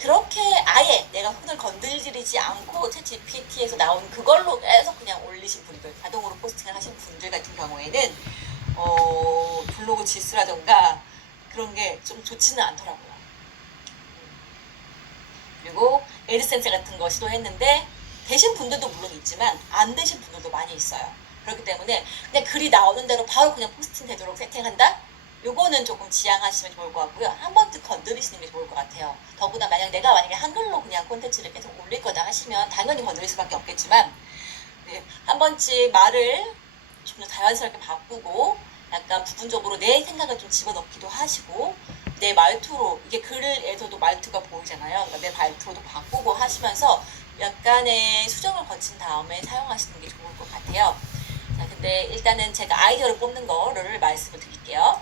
그렇게 아예 내가 손을 건드리지 않고 챗GPT에서 나온 그걸로 계속 그냥 올리신 분들, 자동으로 포스팅을 하신 분들 같은 경우에는 블로그 지수라던가 그런 게 좀 좋지는 않더라고요. 그리고 에드센스 같은 거 시도했는데 되신 분들도 물론 있지만 안 되신 분들도 많이 있어요. 그렇기 때문에 그냥 글이 나오는 대로 바로 그냥 포스팅 되도록 세팅한다? 요거는 조금 지양하시면 좋을 것 같고요. 한 번쯤 건드리시는 게 좋을 것 같아요. 더구나 내가 만약에 한글로 그냥 콘텐츠를 계속 올릴 거다 하시면 당연히 건드릴 수밖에 없겠지만 한 번쯤 말을 좀 더 자연스럽게 바꾸고 약간 부분적으로 내 생각을 좀 집어넣기도 하시고 내 말투로 이게 글에서도 말투가 보이잖아요. 그러니까 내 말투도 바꾸고 하시면서 약간의 수정을 거친 다음에 사용하시는 게 좋을 것 같아요. 자, 근데 일단은 제가 아이디어를 뽑는 거를 말씀을 드릴게요.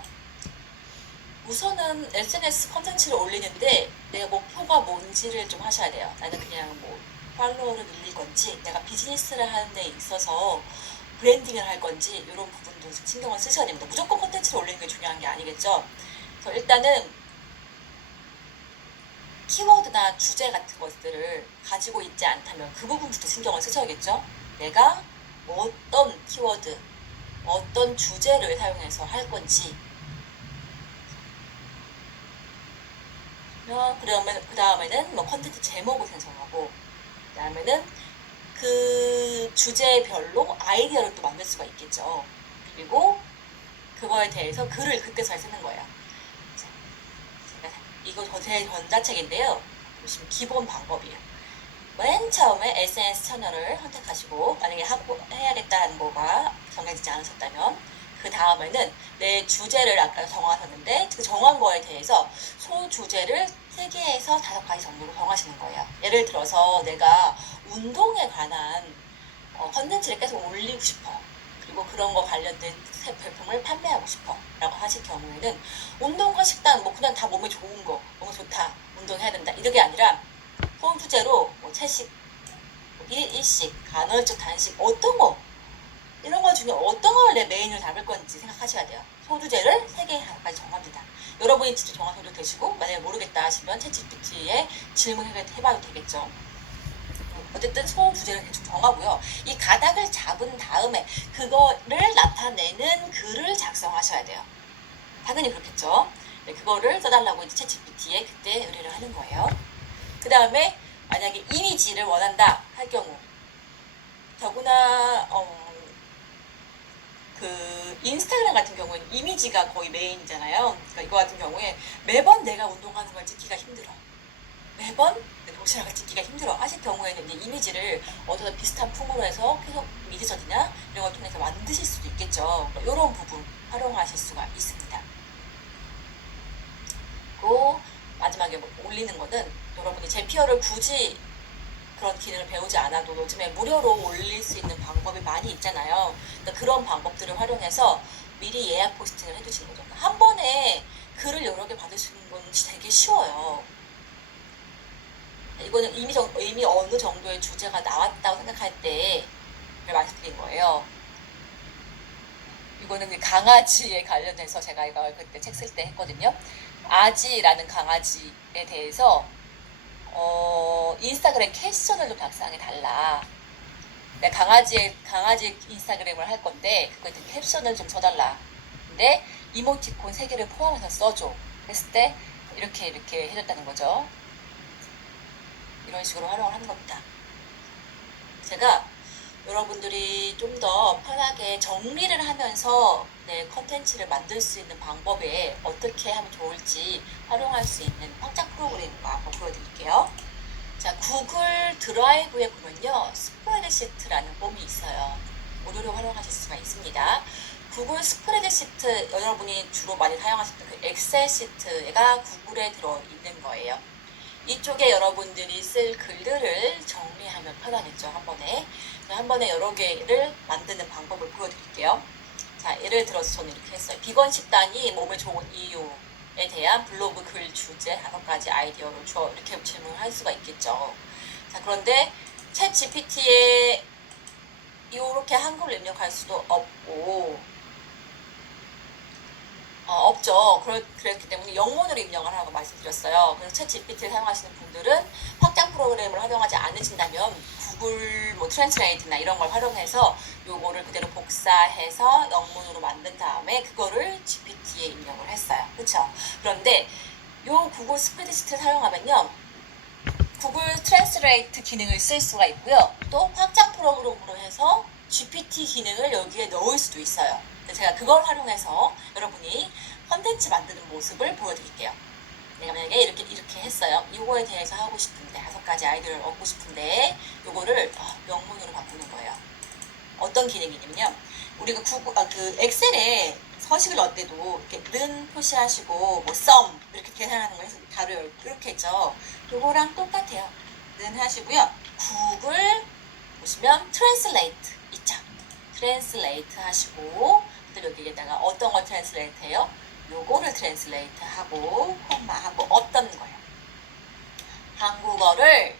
우선은 SNS 컨텐츠를 올리는데 내 목표가 뭔지를 좀 하셔야 돼요. 나는 그냥 뭐 팔로워를 늘릴 건지, 내가 비즈니스를 하는 데 있어서 브랜딩을 할 건지 이런 부분도 신경을 쓰셔야 됩니다. 무조건 콘텐츠를 올리는 게 중요한 게 아니겠죠. 그래서 일단은 키워드나 주제 같은 것들을 가지고 있지 않다면 그 부분부터 신경을 쓰셔야겠죠. 내가 어떤 키워드, 어떤 주제를 사용해서 할 건지. 그러면 그 다음에는 뭐 컨텐츠 제목을 생성하고, 그 다음에는 그 주제별로 아이디어를 또 만들 수가 있겠죠. 그리고 그거에 대해서 글을 그때 잘 쓰는 거예요. 이거 제 전자책인데요. 보시면 기본 방법이에요. 맨 처음에 SNS 채널을 선택하시고, 만약에 해야겠다는 거가 정해지지 않으셨다면, 그 다음에는 내 주제를 아까 정하셨는데, 그 정한 거에 대해서 소주제를 3개에서 5가지 정도로 정하시는 거예요. 예를 들어서 내가 운동에 관한 컨텐츠를 계속 올리고 싶어. 그리고 그런 거 관련된 제품을 판매하고 싶어 라고 하실 경우에는 운동과 식단 뭐 그냥 다 몸에 좋은 거 너무 좋다 운동해야 된다 이게 아니라 소주제로 뭐 채식, 일식, 간헐적, 단식 어떤 거 이런 거 중에 어떤 걸 내 메인을 담을 건지 생각하셔야 돼요. 소주제를 3개, 5가지 정합니다. 여러분이 직접 정하셔도 되시고 만약에 모르겠다 하시면 챗GPT에 질문해봐도 되겠죠. 어쨌든 소주제를 대충 정하고요. 이 가닥을 잡은 다음에 그거를 나타내는 글을 작성하셔야 돼요. 당연히 그렇겠죠. 네, 그거를 써달라고 이제 챗GPT에 그때 의뢰를 하는 거예요. 그 다음에 만약에 이미지를 원한다 할 경우 더구나 그 인스타그램 같은 경우에는 이미지가 거의 메인이잖아요. 그러니까 이거 같은 경우에 매번 내가 운동하는 걸 찍기가 힘들어. 매번 도시락을 찍기가 힘들어 하실 경우에는 이제 이미지를 어떤 비슷한 품으로 해서 계속 미드저지나 이런 걸 통해서 만드실 수도 있겠죠. 이런 부분 활용하실 수가 있습니다. 그리고 마지막에 올리는 거는 여러분이 제피어를 굳이 그런 기능을 배우지 않아도 요즘에 무료로 올릴 수 있는 방법이 많이 있잖아요. 그러니까 그런 방법들을 활용해서 미리 예약 포스팅을 해두시는 거죠. 한 번에 글을 여러 개 받으시는 건 되게 쉬워요. 이거는 이미 어느 정도의 주제가 나왔다고 생각할 때 말씀드린 거예요. 이거는 강아지에 관련해서 제가 이걸 그때 책 쓸 때 했거든요. 아지라는 강아지에 대해서 인스타그램 캡션을 좀 작성해 달라. 내가 강아지 인스타그램을 할 건데 그거에 캡션을 좀 써달라. 근데 이모티콘 3개를 포함해서 써줘. 했을 때 이렇게 해줬다는 거죠. 이런 식으로 활용을 하는 겁니다. 제가 여러분들이 좀 더 편하게 정리를 하면서 내 컨텐츠를 만들 수 있는 방법에 어떻게 하면 좋을지 활용할 수 있는 확장 프로그램을 한번 보여드릴게요. 자, 구글 드라이브에 보면요. 스프레드시트라는 폼이 있어요. 무료로 활용하실 수가 있습니다. 구글 스프레드시트 여러분이 주로 많이 사용하시는 그 엑셀 시트가 구글에 들어있는 거예요. 이쪽에 여러분들이 쓸 글들을 정리하면 편하겠죠. 한 번에 여러 개를 만드는 방법을 보여드릴게요. 자, 예를 들어서 저는 이렇게 했어요. 비건 식단이 몸에 좋은 이유에 대한 블로그 글 주제 5가지 아이디어를 줘 이렇게 질문을 할 수가 있겠죠. 자, 그런데 챗 GPT에 이렇게 한글을 입력할 수도 없고 없죠. 그랬기 때문에 영문으로 입력을 하라고 말씀드렸어요. 그래서 챗 GPT를 사용하시는 분들은 확장 프로그램을 활용하지 않으신다면 구글 트랜스레이트나 이런 걸 활용해서 요거를 그대로 복사해서 영문으로 만든 다음에 그거를 GPT에 입력을 했어요. 그렇죠? 그런데 요 구글 스프레드시트를 사용하면요. 구글 트랜스레이트 기능을 쓸 수가 있고요. 또 확장 프로그램으로 해서 GPT 기능을 여기에 넣을 수도 있어요. 제가 그걸 활용해서 여러분이 컨텐츠 만드는 모습을 보여드릴게요. 내가 만약에 이렇게 했어요. 이거에 대해서 하고 싶은데 5가지 아이디어를 얻고 싶은데 이거를 영문으로 바꾸는 거예요. 어떤 기능이냐면요. 우리가 그 엑셀에 서식을 넣을 때도 이렇게 는 표시하시고 썸 이렇게 계산하는 거 해서 가로 이렇게 했죠. 요거랑 똑같아요. 는 하시고요. 구글 보시면 트랜슬레이트 있죠. 트랜슬레이트 하시고 여기에다가 어떤 걸 트랜슬레이트 해요? 요거를 트랜슬레이트 하고 콤마하고 어떤 거예요? 한국어를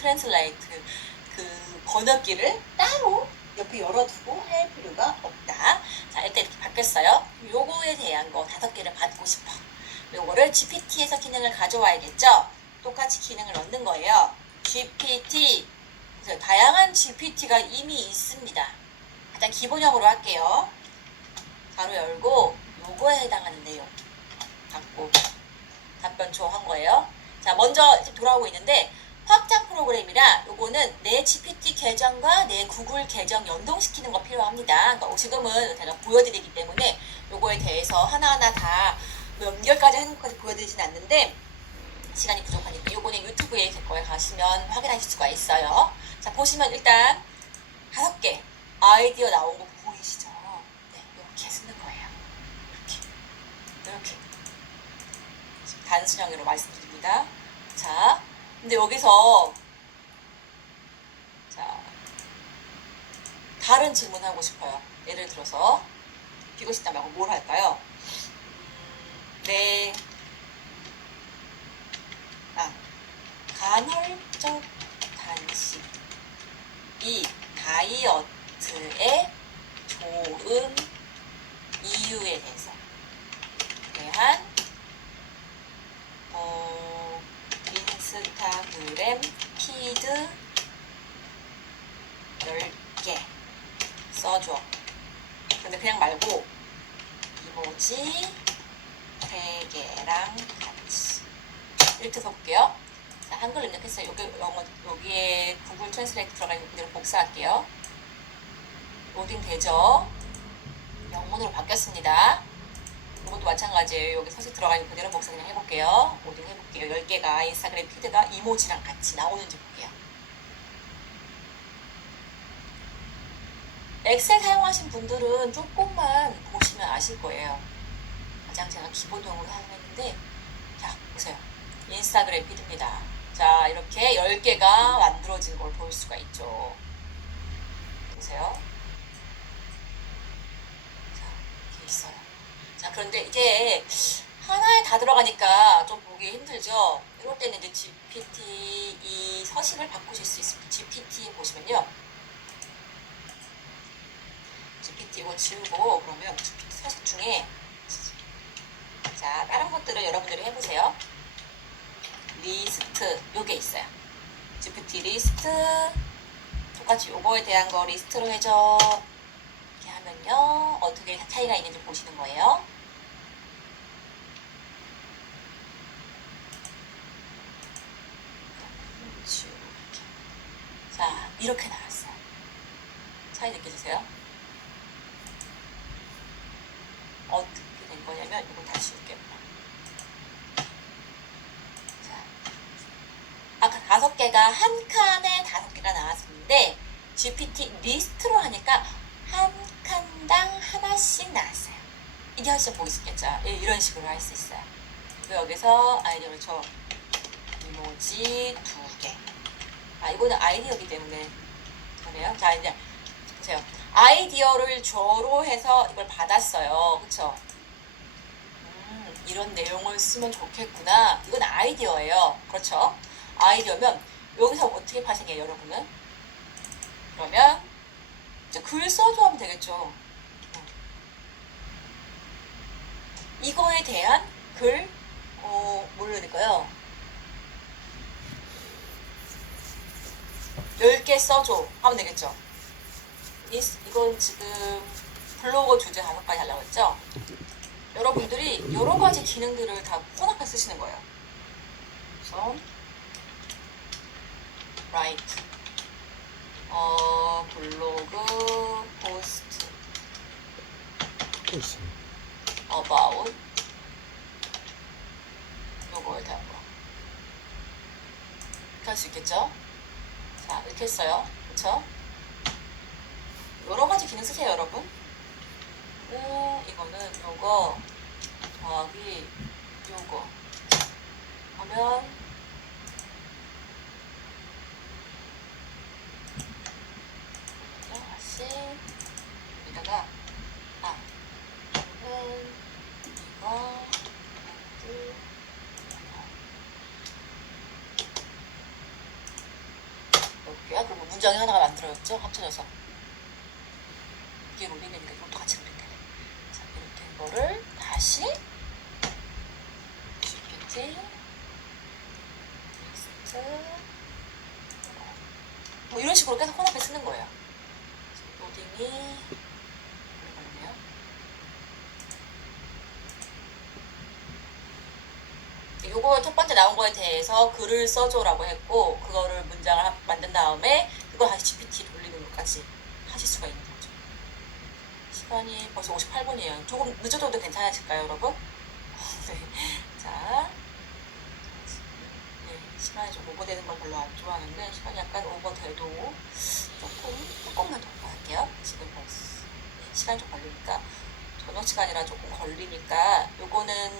트랜슬레이트 그 번역기를 따로 옆에 열어두고 할 필요가 없다. 자, 일단 이렇게 바뀌었어요. 요거에 대한 거 5개를 받고 싶어. 요거를 GPT에서 기능을 가져와야겠죠? 똑같이 기능을 넣는 거예요. GPT. 그래서 다양한 GPT가 이미 있습니다. 일단 기본형으로 할게요. 가로 열고 요거에 해당하는 내용 받고 답변 줘 한 거예요. 자, 먼저 이제 돌아오고 있는데 확장 프로그램이라 요거는 내 GPT 계정과 내 구글 계정 연동시키는 거 필요합니다. 그러니까 지금은 제가 보여드리기 때문에 요거에 대해서 하나하나 다 연결까지 하는 것까지 보여드리진 않는데 시간이 부족하니까 요거는 유튜브에 제 거에 가시면 확인하실 수가 있어요. 자, 보시면 일단 5개 아이디어 나온 거 보이시죠? 네, 이렇게 쓰는 거예요. 이렇게 단순형으로 말씀드립니다. 자, 근데 여기서 자, 다른 질문하고 싶어요. 예를 들어서 비고 싶다 말고 뭘 할까요? 네. 간헐적 단식이 다이어트에 좋은 이유에 대한 인스타그램 피드 10개 써줘. 근데 그냥 말고 이모지 3개랑 같이 이렇게 써볼게요. 자, 한글 입력했어요. 여기에 구글 트랜슬레이트 들어가 있는 그대로 복사할게요. 로딩 되죠? 영문으로 바뀌었습니다. 이것도 마찬가지예요. 여기 서식 들어가 있는 그대로 복사 그냥 해볼게요. 로딩 해볼게요. 10개가 인스타그램 피드가 이모지랑 같이 나오는지 볼게요. 엑셀 사용하신 분들은 조금만 보시면 아실 거예요. 가장 제가 기본형으로 사용했는데, 자, 보세요. 인스타그램 피드입니다. 자, 이렇게 10개가 만들어진 걸 볼 수가 있죠. 보세요. 자, 이렇게 있어요. 자, 그런데 이게 하나에 다 들어가니까 좀 보기 힘들죠? 이럴 때는 이제 GPT 이 서식을 바꾸실 수 있습니다. GPT 보시면요. GPT 이거 지우고 그러면 GPT 서식 중에 자, 다른 것들을 여러분들이 해보세요. 리스트 요게 있어요. GPT 리스트 똑같이 요거에 대한 거 리스트로 해줘. 이렇게 하면요 어떻게 차이가 있는지 보시는 거예요. 자, 이렇게 나왔어요. 차이 느껴지세요? 어떻게 된 거냐면 이거 다시 줄게요. 아까 5개가 한 칸에 5개가 나왔었는데 GPT 리스트로 하니까 한 칸당 하나씩 나왔어요. 이게 훨씬 보기 쉽겠죠? 이런 식으로 할 수 있어요. 그리고 여기서 아이디어를 줘. 이모지 2개. 이거는 아이디어이기 때문에 그래요. 자, 이제 보세요. 아이디어를 줘로 해서 이걸 받았어요. 그쵸? 이런 내용을 쓰면 좋겠구나. 이건 아이디어예요. 그렇죠? 아이디어면 여기서 어떻게 파생해요, 여러분은? 그러면 이제 글 써줘 하면 되겠죠. 이거에 대한 글 뭘로 해야 될까요? 10개 써줘 하면 되겠죠. 이건 지금 블로그 주제 5가지 하려고 했죠. 여러분들이 여러 가지 기능들을 다 혼합해 쓰시는 거예요. 그래서 write 블로그 포스트 about 요거에 대한 거 이렇게 할 수 있겠죠? 자, 이렇게 했어요. 그쵸? 여러 가지 기능 쓰세요, 여러분. 이거는 요거 더하기 요거 하면 다시 여기다가 이거는 이거 문장이 하나가 만들어졌죠? 합쳐져서. 이게 롤링이니까 이것도 같이 롤링되네. 자, 이렇게 된 거를 다시 GPT, 텍스트, 뭐 이런 식으로 계속 혼합해 쓰는 거예요. 로딩이 오래 걸리네요. 요거 첫 번째 나온 거에 대해서 글을 써줘라고 했고, 그거를 문장을 만든 다음에 그거 다시 GPT 돌리는 것까지 하실 수가 있는 거죠. 시간이 벌써 58분이에요. 조금 늦어도 괜찮으실까요, 여러분? 네. 자, 네, 시간이 좀 오버되는 걸 별로 안 좋아하는데, 시간이 약간 오버돼도 조금만 더 할게요. 지금 벌써 네, 시간이 좀 걸리니까, 저녁 시간이라 조금 걸리니까, 요거는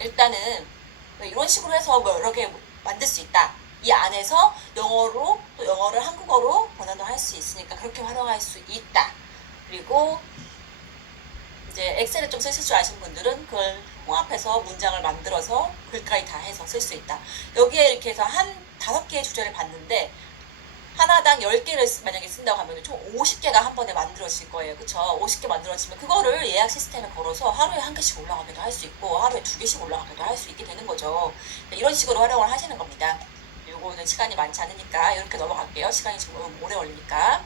일단은 이런 식으로 해서 뭐 여러 개 만들 수 있다. 이 안에서 영어로 또 영어를 한국어로 번안을 할 수 있으니까 그렇게 활용할 수 있다. 그리고 이제 엑셀을 좀 쓰실 줄 아시는 분들은 그걸 통합해서 문장을 만들어서 글까지 다 해서 쓸 수 있다. 여기에 이렇게 해서 한 5개의 주제를 봤는데 하나당 10개를 만약에 쓴다고 하면 총 50개가 한 번에 만들어질 거예요. 그쵸? 50개 만들어지면 그거를 예약 시스템에 걸어서 하루에 1개씩 올라가기도 할 수 있고 하루에 2개씩 올라가기도 할 수 있게 되는 거죠. 이런 식으로 활용을 하시는 겁니다. 요거는 시간이 많지 않으니까 이렇게 넘어갈게요. 시간이 좀 오래 걸리니까.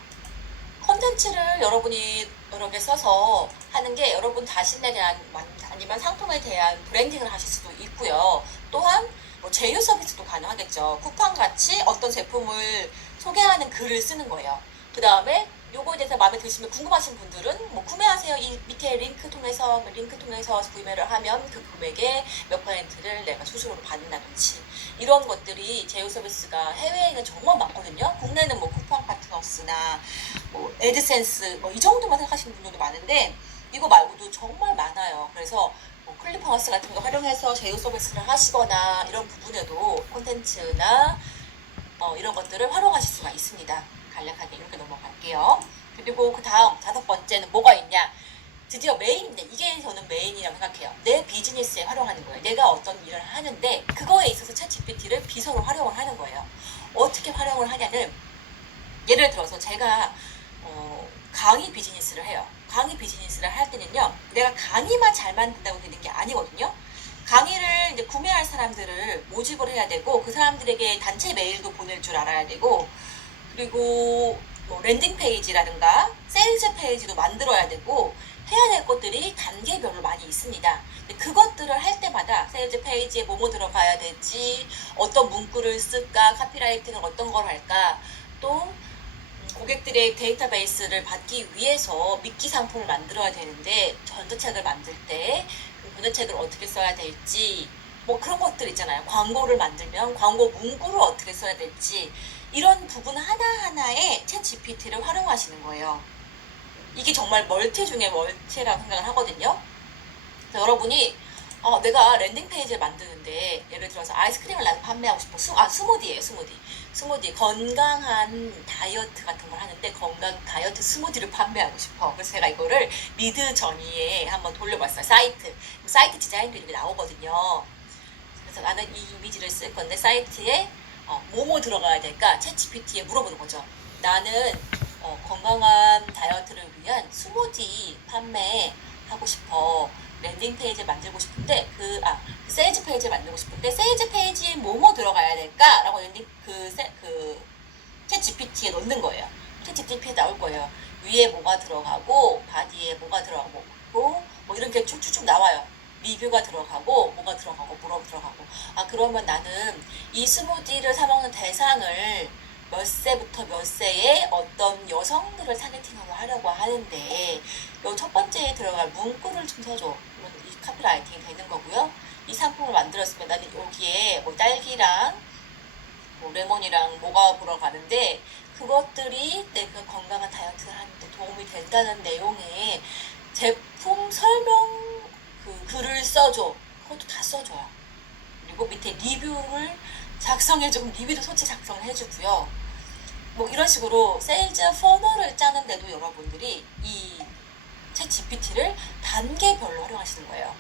컨텐츠를 여러분이 여러 개 써서 하는 게 여러분 자신에 대한 아니면 상품에 대한 브랜딩을 하실 수도 있고요. 또한 뭐 제휴 서비스도 가능하겠죠. 쿠팡같이 어떤 제품을 소개하는 글을 쓰는 거예요. 그 다음에 요거에 대해서 마음에 드시면 궁금하신 분들은 뭐 구매하세요. 이 밑에 링크 통해서 구매를 하면 그 금액의 몇 퍼센트를 내가 수수료로 받는다든지 이런 것들이 제휴 서비스가 해외에는 정말 많거든요. 국내는 뭐 쿠팡 파트너스나 뭐 애드센스 뭐 이 정도만 생각하시는 분들도 많은데 이거 말고도 정말 많아요. 그래서 뭐 클립하우스 같은 거 활용해서 제휴 서비스를 하시거나 이런 부분에도 콘텐츠나 이런 것들을 활용하실 수가 있습니다. 간략하게 이렇게 넘어갈게요. 그리고 그 다음 5번째는 뭐가 있냐? 드디어 메인인데 이게 저는 메인이라고 생각해요. 내 비즈니스에 활용하는 거예요. 내가 어떤 일을 하는데 그거에 있어서 챗GPT를 비서로 활용을 하는 거예요. 어떻게 활용을 하냐는 예를 들어서 제가 강의 비즈니스를 해요. 강의 비즈니스를 할 때는요. 내가 강의만 잘 만든다고 되는 게 아니거든요. 강의를 이제 구매할 사람들을 모집을 해야 되고 그 사람들에게 단체 메일도 보낼 줄 알아야 되고 그리고 뭐 랜딩 페이지라든가 세일즈 페이지도 만들어야 되고 해야 될 것들이 단계별로 많이 있습니다. 근데 그것들을 할 때마다 세일즈 페이지에 뭐뭐 들어가야 될지 어떤 문구를 쓸까 카피라이팅은 어떤 걸 할까 또 고객들의 데이터베이스를 받기 위해서 미끼 상품을 만들어야 되는데 전도책을 만들 때 전도책을 어떻게 써야 될지 뭐 그런 것들 있잖아요. 광고를 만들면 광고 문구를 어떻게 써야 될지 이런 부분 하나하나에 챗GPT를 활용하시는 거예요. 이게 정말 멀티 중에 멀티라고 생각을 하거든요. 여러분이 내가 랜딩 페이지를 만드는데 예를 들어서 아이스크림을 나도 판매하고 싶어. 스무디예요. 스무디 건강한 다이어트 같은 걸 하는데 건강 다이어트 스무디를 판매하고 싶어. 그래서 제가 이거를 미드저니에 한번 돌려봤어요. 사이트 디자인도 이렇게 나오거든요. 그래서 나는 이 이미지를 쓸 건데 사이트에 뭐뭐 들어가야 될까 챗GPT에 물어보는 거죠. 나는 건강한 다이어트를 위한 스무디 판매하고 싶어. 랜딩 페이지 만들고 싶은데 세일즈 페이지 만들고 싶은데 세일즈 페이지에 뭐뭐 들어가야 될까? 라고 챗 GPT에 넣는 거예요. 챗 GPT에 나올 거예요. 위에 뭐가 들어가고 바디에 뭐가 들어가고 뭐 이런 게 쭉쭉쭉 나와요. 리뷰가 들어가고 뭐가 들어가고 뭐가 들어가고 그러면 나는 이 스무디를 사 먹는 대상을 몇 세부터 몇 세에 어떤 여성들을 타겟팅으로 하려고 하는데 요 첫 번째에 들어갈 문구를 좀 써줘. 그러면 이 카피라이팅이 되는 거고요. 이 상품을 만들었으면 나는 여기에 뭐 딸기랑 뭐 레몬이랑 뭐가 들어가는데 그것들이 내가 건강한 다이어트를 하는데 도움이 된다는 내용의 제품 설명 글을 써줘. 그것도 다 써줘요. 그리고 밑에 리뷰를 작성해주고 리뷰도 솔직히 작성을 해주고요. 뭐 이런 식으로 세일즈 퍼널을 짜는데도 여러분들이 이 챗 GPT를 단계별로 활용하시는 거예요.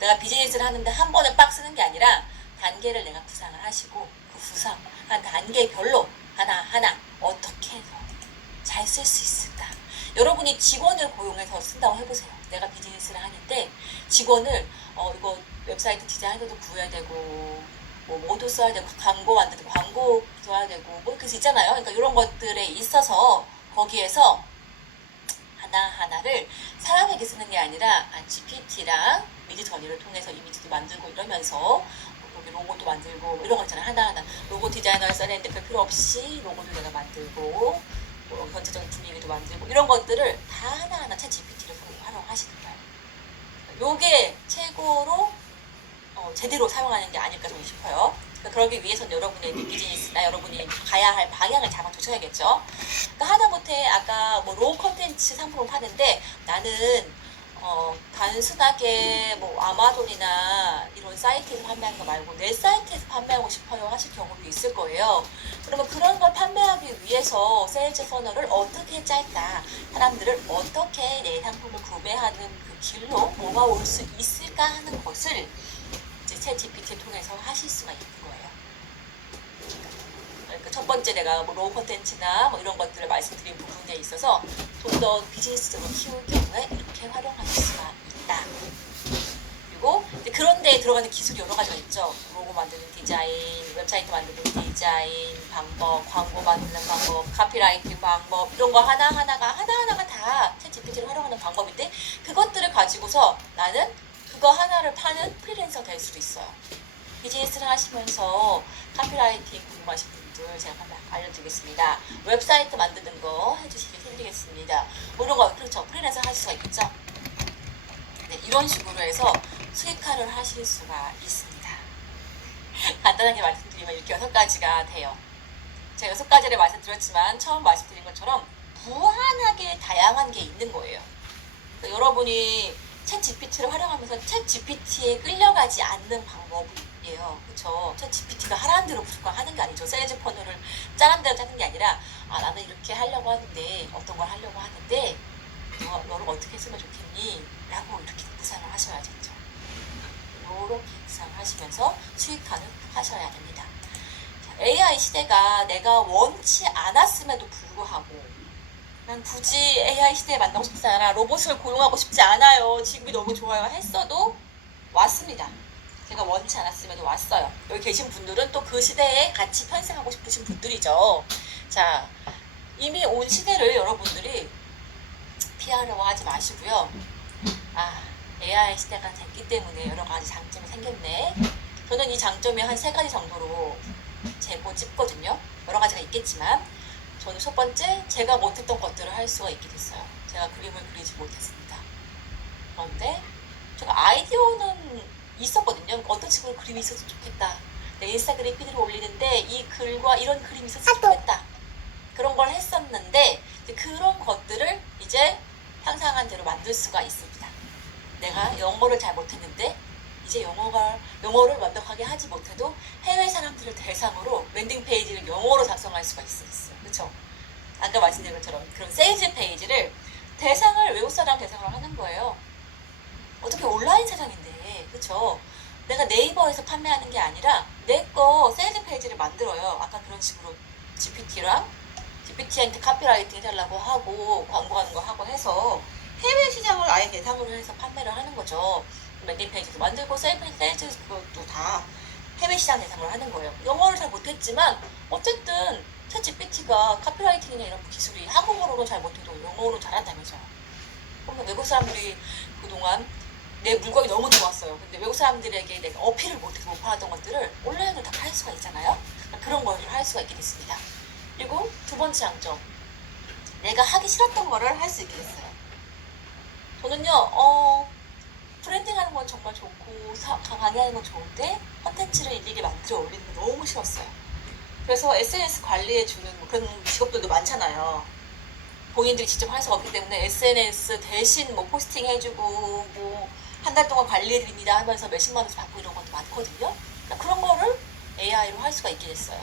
내가 비즈니스를 하는데 한 번에 빡 쓰는 게 아니라 단계를 내가 구상을 하시고 그 구상한 단계별로 하나하나 어떻게 쓸 수 있을까? 여러분이 직원을 고용해서 쓴다고 해보세요. 내가 비즈니스를 하는데 직원을 이거 웹사이트 디자이너도 구해야 되고 뭐도 써야 되고 광고 만드는 광고 써야 되고 뭐 그래서 있잖아요. 그러니까 이런 것들에 있어서 거기에서 하나하나를 사람에게 쓰는 게 아니라 GPT랑 미드저니를 통해서 이미지도 만들고 이러면서 여기 로고도 만들고 이런 거 있잖아요. 하나하나 로고 디자이너를 써야 되는데 그 필요 없이 로고도 내가 만들고 뭐 전체적인 분위기도 만들고 이런 것들을 다 하나하나 챗 GPT를 활용하시는 거예요. 요게 최고로 제대로 사용하는 게 아닐까 저는 싶어요. 그러기 위해서는 여러분의 비즈니스나 여러분이 가야 할 방향을 잡아두셔야겠죠. 그러니까 하다못해 아까 뭐 로우 컨텐츠 상품을 파는데 나는 단순하게 뭐 아마존이나 이런 사이트에서 판매하는 거 말고 내 사이트에서 판매하고 싶어요 하실 경우도 있을 거예요. 그러면 그런 걸 판매하기 위해서 세일즈 퍼널을 어떻게 짤까? 사람들을 어떻게 내 상품을 구매하는 그 길로 모아올 수 있을까 하는 것을 이제 챗 GPT를 통해서 하실 수가 있는 거예요. 그러니까 첫 번째 내가 뭐 로우 컨텐츠나 뭐 이런 것들을 말씀드린 부분에 있어서 좀 더 비즈니스적으로 키울 경우에 이렇게 활용하실 수가 있다. 그리고 그런 데에 들어가는 기술이 여러 가지가 있죠. 로고 만드는 디자인, 웹사이트 만드는 디자인 방법, 광고 만드는 방법, 카피라이팅 방법 이런 거 하나하나가 다 챗 GPT를 활용하는 방법인데 그것들을 가지고서 나는 그거 하나를 파는 프리랜서 될 수도 있어요. 비즈니스를 하시면서 카피라이팅 궁금하신 분들 제가 한번 알려드리겠습니다. 웹사이트 만드는 거 해주시면 해드리겠습니다. 뭐 이런 거 그렇죠. 프리랜서 하실 수가 있죠. 네, 이런 식으로 해서 수익화를 하실 수가 있습니다. 간단하게 말씀드리면 이렇게 6가지가 돼요. 제가 6가지를 말씀드렸지만 처음 말씀드린 것처럼 무한하게 다양한 게 있는 거예요. 그러니까 여러분이 챗 GPT를 활용하면서 챗 GPT에 끌려가지 않는 방법이에요. 그쵸? 챗 GPT가 하라는 대로 무조건 하는 게 아니죠. 세일즈 퍼널을 짜는 대로 짜는 게 아니라 나는 이렇게 하려고 하는데 어떤 걸 하려고 하는데 너를 어떻게 쓰면 좋겠니? 라고 이렇게 구상을 하셔야겠죠. 이렇게 구상을 하시면서 수익화는 하셔야 됩니다. AI 시대가 내가 원치 않았음에도 불구하고 난 굳이 AI 시대에 만나고 싶지 않아. 로봇을 고용하고 싶지 않아요. 지금이 너무 좋아요. 했어도 왔습니다. 제가 원치 않았음에도 왔어요. 여기 계신 분들은 또 그 시대에 같이 편승하고 싶으신 분들이죠. 자, 이미 온 시대를 여러분들이 피하려고 하지 마시고요. AI 시대가 됐기 때문에 여러 가지 장점이 생겼네. 저는 이 장점이 한 3가지 정도로 재고 찝거든요. 여러 가지가 있겠지만 저는 첫 번째, 제가 못했던 것들을 할 수가 있게 됐어요. 제가 그림을 그리지 못했습니다. 그런데 제가 아이디어는 있었거든요. 어떤 식으로 그림이 있었으면 좋겠다. 내 인스타그램 피드를 올리는데 이 글과 이런 그림이 있었으면 좋겠다. 그런 걸 했었는데 그런 것들을 이제 상상한 대로 만들 수가 있습니다. 내가 영어를 잘 못했는데 이제 영어를 완벽하게 하지 못해도 해외 사람들을 대상으로 랜딩 페이지를 영어로 작성할 수가 있어요. 그렇죠? 아까 말씀드린 것처럼 그런 세일즈 페이지를 대상을 외국 사람 대상으로 하는 거예요. 어차피 온라인 세상인데, 그렇죠? 내가 네이버에서 판매하는 게 아니라 내 거 세일즈 페이지를 만들어요. 아까 그런 식으로 GPT한테 카피라이팅 해달라고 하고 광고하는 거 하고 해서 해외 시장을 아예 대상으로 해서 판매를 하는 거죠. 랜딩 페이지도 만들고 세일즈 그것도 다 해외 시장 대상으로 하는 거예요. 영어를 잘 못했지만 어쨌든 챗 GPT가 카피라이팅이나 이런 기술이 한국어로는 잘 못해도 영어로 잘한다면서요. 그러면 외국 사람들이 그동안 내 물건이 너무 좋았어요. 근데 외국 사람들에게 내가 어필을 못해서 못 팔았던 것들을 온라인으로 다 팔 수가 있잖아요. 그런 걸 할 수가 있게 됐습니다. 그리고 두 번째 장점, 내가 하기 싫었던 거를 할 수 있게 됐어요. 저는요, 브랜딩하는 건 정말 좋고 강의하는 건 좋은데 컨텐츠를 일일이 만들어 올리는 거 너무 싫었어요. 그래서 SNS 관리해주는 뭐 그런 직업들도 많잖아요. 본인들이 직접 할 수가 없기 때문에 SNS 대신 뭐 포스팅 해주고 뭐 한 달 동안 관리해드립니다 하면서 몇십만 원씩 받고 이런 것도 많거든요. 그러니까 그런 거를 AI로 할 수가 있게 됐어요.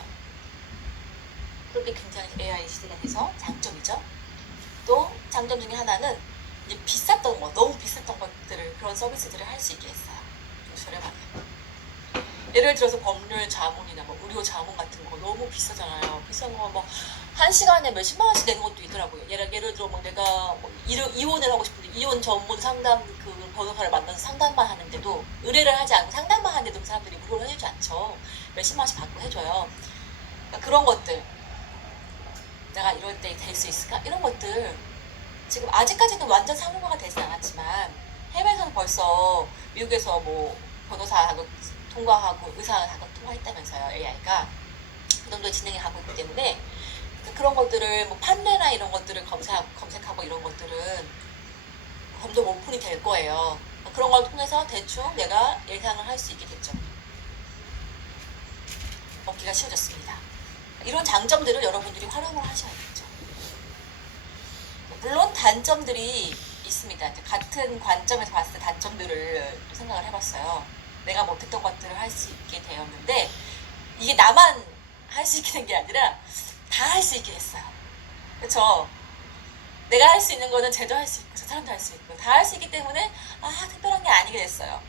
그렇게 굉장히 AI 시대가 돼서 장점이죠. 또 장점 중에 하나는 이제 비쌌던 거, 너무 비쌌던 것들을 그런 서비스들을 할 수 있게 했어요. 좀 저렴하게. 예를 들어서 법률 자문이나 뭐 의료 자문 같은 거 너무 비싸잖아요. 비싼 거 뭐 한 시간에 몇십만 원씩 내는 것도 있더라고요. 예를 들어 뭐 내가 뭐 이혼을 하고 싶은데 이혼 전문 상담 그 변호사를 만나서 상담만 하는데도 의뢰를 하지 않고 상담만 하는데도 그 사람들이 무료로 해주지 않죠. 몇십만 원씩 받고 해줘요. 그러니까 그런 것들 내가 이럴 때 될 수 있을까? 이런 것들 지금 아직까지는 완전 사무화가 되진 않았지만 해외에서는 벌써 미국에서 뭐 변호사 자격 통과하고 의사 자격 통과했다면서요. AI가 그 정도 진행이 가고 있기 때문에 그런 것들을 뭐 판례나 이런 것들을 검색하고 이런 것들은 점점 오픈이 될 거예요. 그런 걸 통해서 대충 내가 예상을 할 수 있게 됐죠. 먹기가 쉬워졌습니다. 이런 장점들을 여러분들이 활용을 하셔야겠죠. 물론 단점들이 있습니다. 같은 관점에서 봤을 때 단점들을 생각을 해봤어요. 내가 못했던 것들을 할 수 있게 되었는데 이게 나만 할 수 있게 된 게 아니라 다 할 수 있게 됐어요. 그쵸? 내가 할 수 있는 거는 쟤도 할 수 있고 저 사람도 할 수 있고 다 할 수 있기 때문에 특별한 게 아니게 됐어요.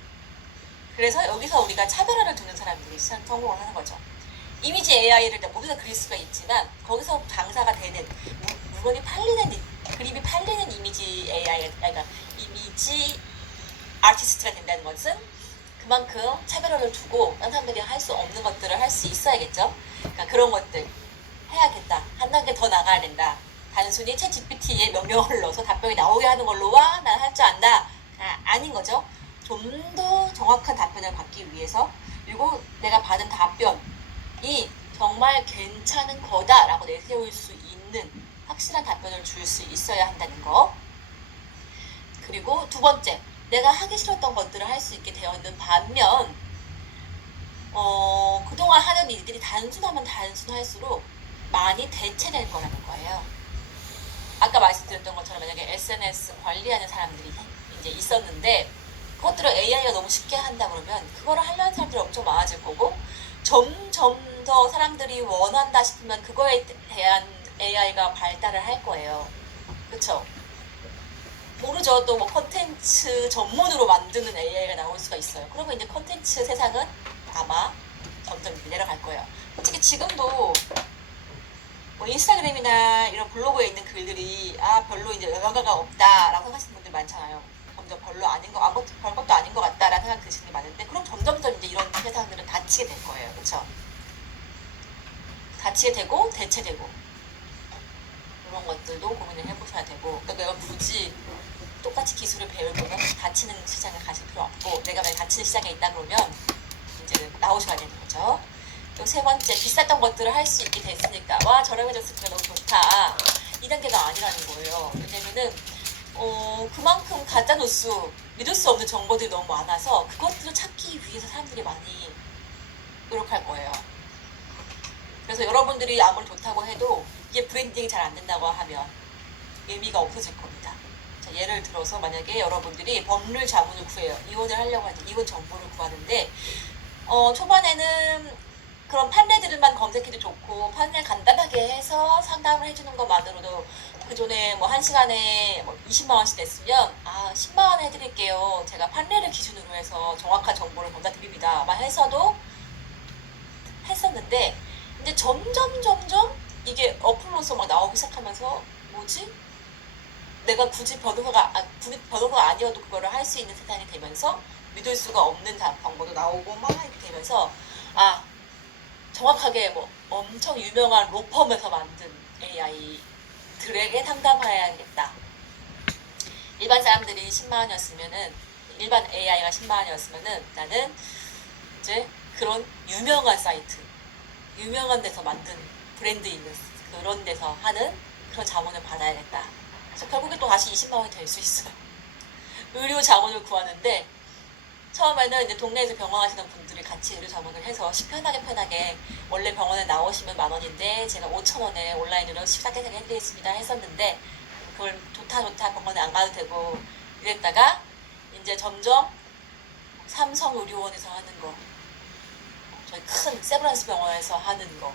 그래서 여기서 우리가 차별화를 두는 사람들이 성공을 하는 거죠. 이미지 AI를 모두가 그릴 수가 있지만 거기서 장사가 되는 물건이 팔리는 그림이 팔리는 이미지 AI 그러니까 이미지 아티스트가 된다는 것은 그만큼 차별화를 두고 다른 사람들이 할 수 없는 것들을 할 수 있어야겠죠. 그러니까 그런 것들 해야겠다. 한 단계 더 나가야 된다. 단순히 챗 GPT에 명령을 넣어서 답변이 나오게 하는 걸로와 난 할 줄 안다. 아닌 거죠. 좀 더 정확한 답변을 받기 위해서 그리고 내가 받은 답변이 정말 괜찮은 거다라고 내세울 수 있는 확실한 답변을 줄 수 있어야 한다는 거. 그리고 두 번째, 내가 하기 싫었던 것들을 할 수 있게 되어 있는 반면 그동안 하는 일들이 단순하면 단순할수록 많이 대체될 거라는 거예요. 아까 말씀드렸던 것처럼 만약에 SNS 관리하는 사람들이 이제 있었는데 그것들을 AI가 너무 쉽게 한다 그러면 그거를 하려는 사람들이 엄청 많아질 거고 점점 더 사람들이 원한다 싶으면 그거에 대한 AI가 발달을 할 거예요. 그쵸? 모르죠. 또 뭐 컨텐츠 전문으로 만드는 AI가 나올 수가 있어요. 그러면 이제 컨텐츠 세상은 아마 점점 내려갈 거예요. 솔직히 지금도 뭐 인스타그램이나 이런 블로그에 있는 글들이 별로 이제 영향가 없다라고 생각하시는 분들 많잖아요. 점점 별로 아닌 거 아무것도 별것도 아닌 것 같다라는 생각 드시는 게 많은데 그럼 점점점 이제 이런 세상들은 닫히게 될 거예요. 그렇죠? 닫히게 되고 대체되고 이런 것들도 고민을 해보셔야 되고 그러니까 내가 굳이 똑같이 기술을 배울 거면 닫히는 시장에 가실 필요 없고 내가 만약 닫히는 시장에 있다 그러면 이제 나오셔야 되는 거죠. 그리고 세 번째, 비쌌던 것들을 할 수 있게 됐으니까 와 저렴해졌으니까 너무 좋다. 이 단계가 아니라는 거예요. 왜냐면은 그만큼 가짜뉴스 믿을 수 없는 정보들이 너무 많아서 그것들을 찾기 위해서 사람들이 많이 노력할 거예요. 그래서 여러분들이 아무리 좋다고 해도 이게 브랜딩이 잘 안 된다고 하면 의미가 없어질 겁니다. 자, 예를 들어서 만약에 여러분들이 법률 자문을 구해요. 이혼을 하려고 할 때 이혼 정보를 구하는데 초반에는 그런 판례들만 검색해도 좋고 판례를 간단하게 해서 상담을 해주는 것만으로도 그 전에 뭐 1시간에 뭐 20만 원씩 냈으면 10만 원 해드릴게요. 제가 판례를 기준으로 해서 정확한 정보를 전달 드립니다. 막 해서도 했었는데 이제 점점 이게 어플로서 막 나오기 시작하면서 뭐지? 내가 굳이 변호사가 아니어도 그거를 할 수 있는 세상이 되면서 믿을 수가 없는 정보도 나오고 막 이렇게 되면서 정확하게 뭐 엄청 유명한 로펌에서 만든 AI들에게 상담해야겠다. 일반 사람들이 10만 원이었으면은 일반 AI가 10만 원이었으면은 나는 이제 그런 유명한 사이트, 유명한 데서 만든 브랜드 있는 그런 데서 하는 그런 자문을 받아야겠다. 그래서 결국에 또 다시 20만 원이 될 수 있어요. 의료 자문을 구하는데 처음에는 이제 동네에서 병원 하시는 분들이 같이 의료 자문을 해서 편하게 원래 병원에 나오시면 10,000원인데 제가 5,000원에 온라인으로 시작해서 해드리겠습니다 했었는데 그걸 좋다 병원에 안 가도 되고 이랬다가 이제 점점 삼성의료원에서 하는 거 저희 큰 세브란스 병원에서 하는 거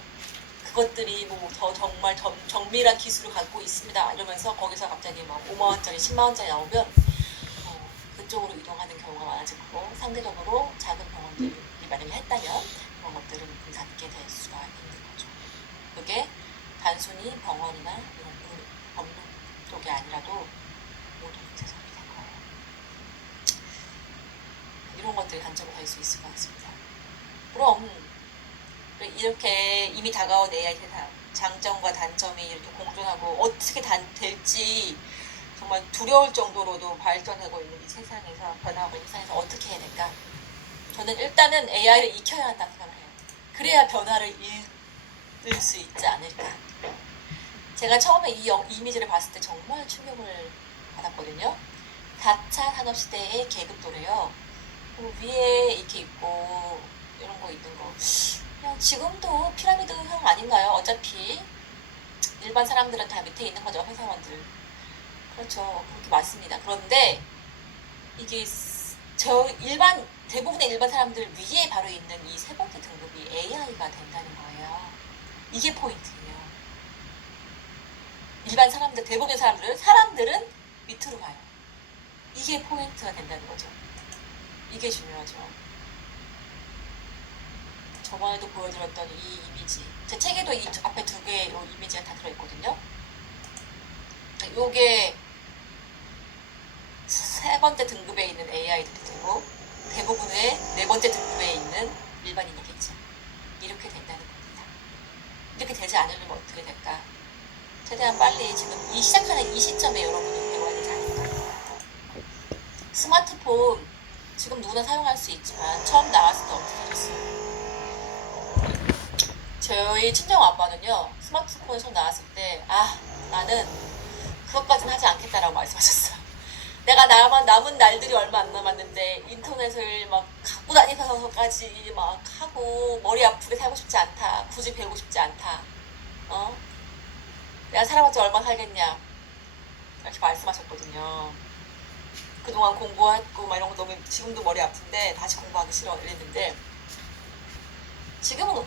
그것들이 뭐 더 정말 정밀한 기술을 갖고 있습니다 이러면서 거기서 갑자기 막 5만원짜리 10만원짜리 나오면 그쪽으로 이동하는 경우가 많아지고 상대적으로 작은 병원들이 만약에 했다면 그런 것들은 문닫게 될 수가 있는 거죠. 그게 단순히 병원이나 이런 법률 쪽이 아니라도 모두 유재석이 된 거예요. 이런 것들이 단점이 될 수 있을 것 같습니다. 그럼 이렇게 이미 다가온 AI 세상, 장점과 단점이 이렇게 공존하고 어떻게 될지 정말 두려울 정도로도 발전하고 있는 이 세상에서, 변화하고 있는 세상에서 어떻게 해야 될까? 저는 일단은 AI를 익혀야 한다고 생각을 해요. 그래야 변화를 읽을 수 있지 않을까. 제가 처음에 이 이미지를 봤을 때 정말 충격을 받았거든요. 4차 산업시대의 계급도래요. 위에 이렇게 있고 이런 거 있는 거 그냥 지금도 피라미드형 아닌가요? 어차피 일반 사람들은 다 밑에 있는 거죠. 회사원들. 그렇죠. 그렇게 맞습니다. 그런데 이게 대부분의 일반 사람들 위에 바로 있는 이 세 번째 등급이 AI가 된다는 거예요. 이게 포인트예요. 일반 사람들, 대부분의 사람들은 밑으로 가요. 이게 포인트가 된다는 거죠. 이게 중요하죠. 저번에도 보여드렸던 이 이미지, 제 책에도 이 앞에 두 개의 이미지가 다 들어있거든요. 요게 세 번째 등급에 있는 AI들이고 대부분의 네 번째 등급에 있는 일반인이겠죠. 이렇게 된다는 겁니다. 이렇게 되지 않으려면 어떻게 될까? 최대한 빨리 지금 시작하는 이 시점에 여러분이 배워야 되지 않을까? 스마트폰 지금 누구나 사용할 수 있지만 처음 나왔을 때 어떻게 하셨어요? 저희 친정 아빠는요, 스마트폰이 처음 나왔을 때 나는 그것까지는 하지 않겠다라고 말씀하셨어요. 내가 남은 날들이 얼마 안 남았는데 인터넷을 막 갖고 다니면서까지 막 하고 머리 아프게 살고 싶지 않다. 굳이 배우고 싶지 않다. 내가 살아봤자 얼마 살겠냐. 이렇게 말씀하셨거든요. 그동안 공부했고 막 이런 거 너무 지금도 머리 아픈데 다시 공부하기 싫어 이랬는데 지금은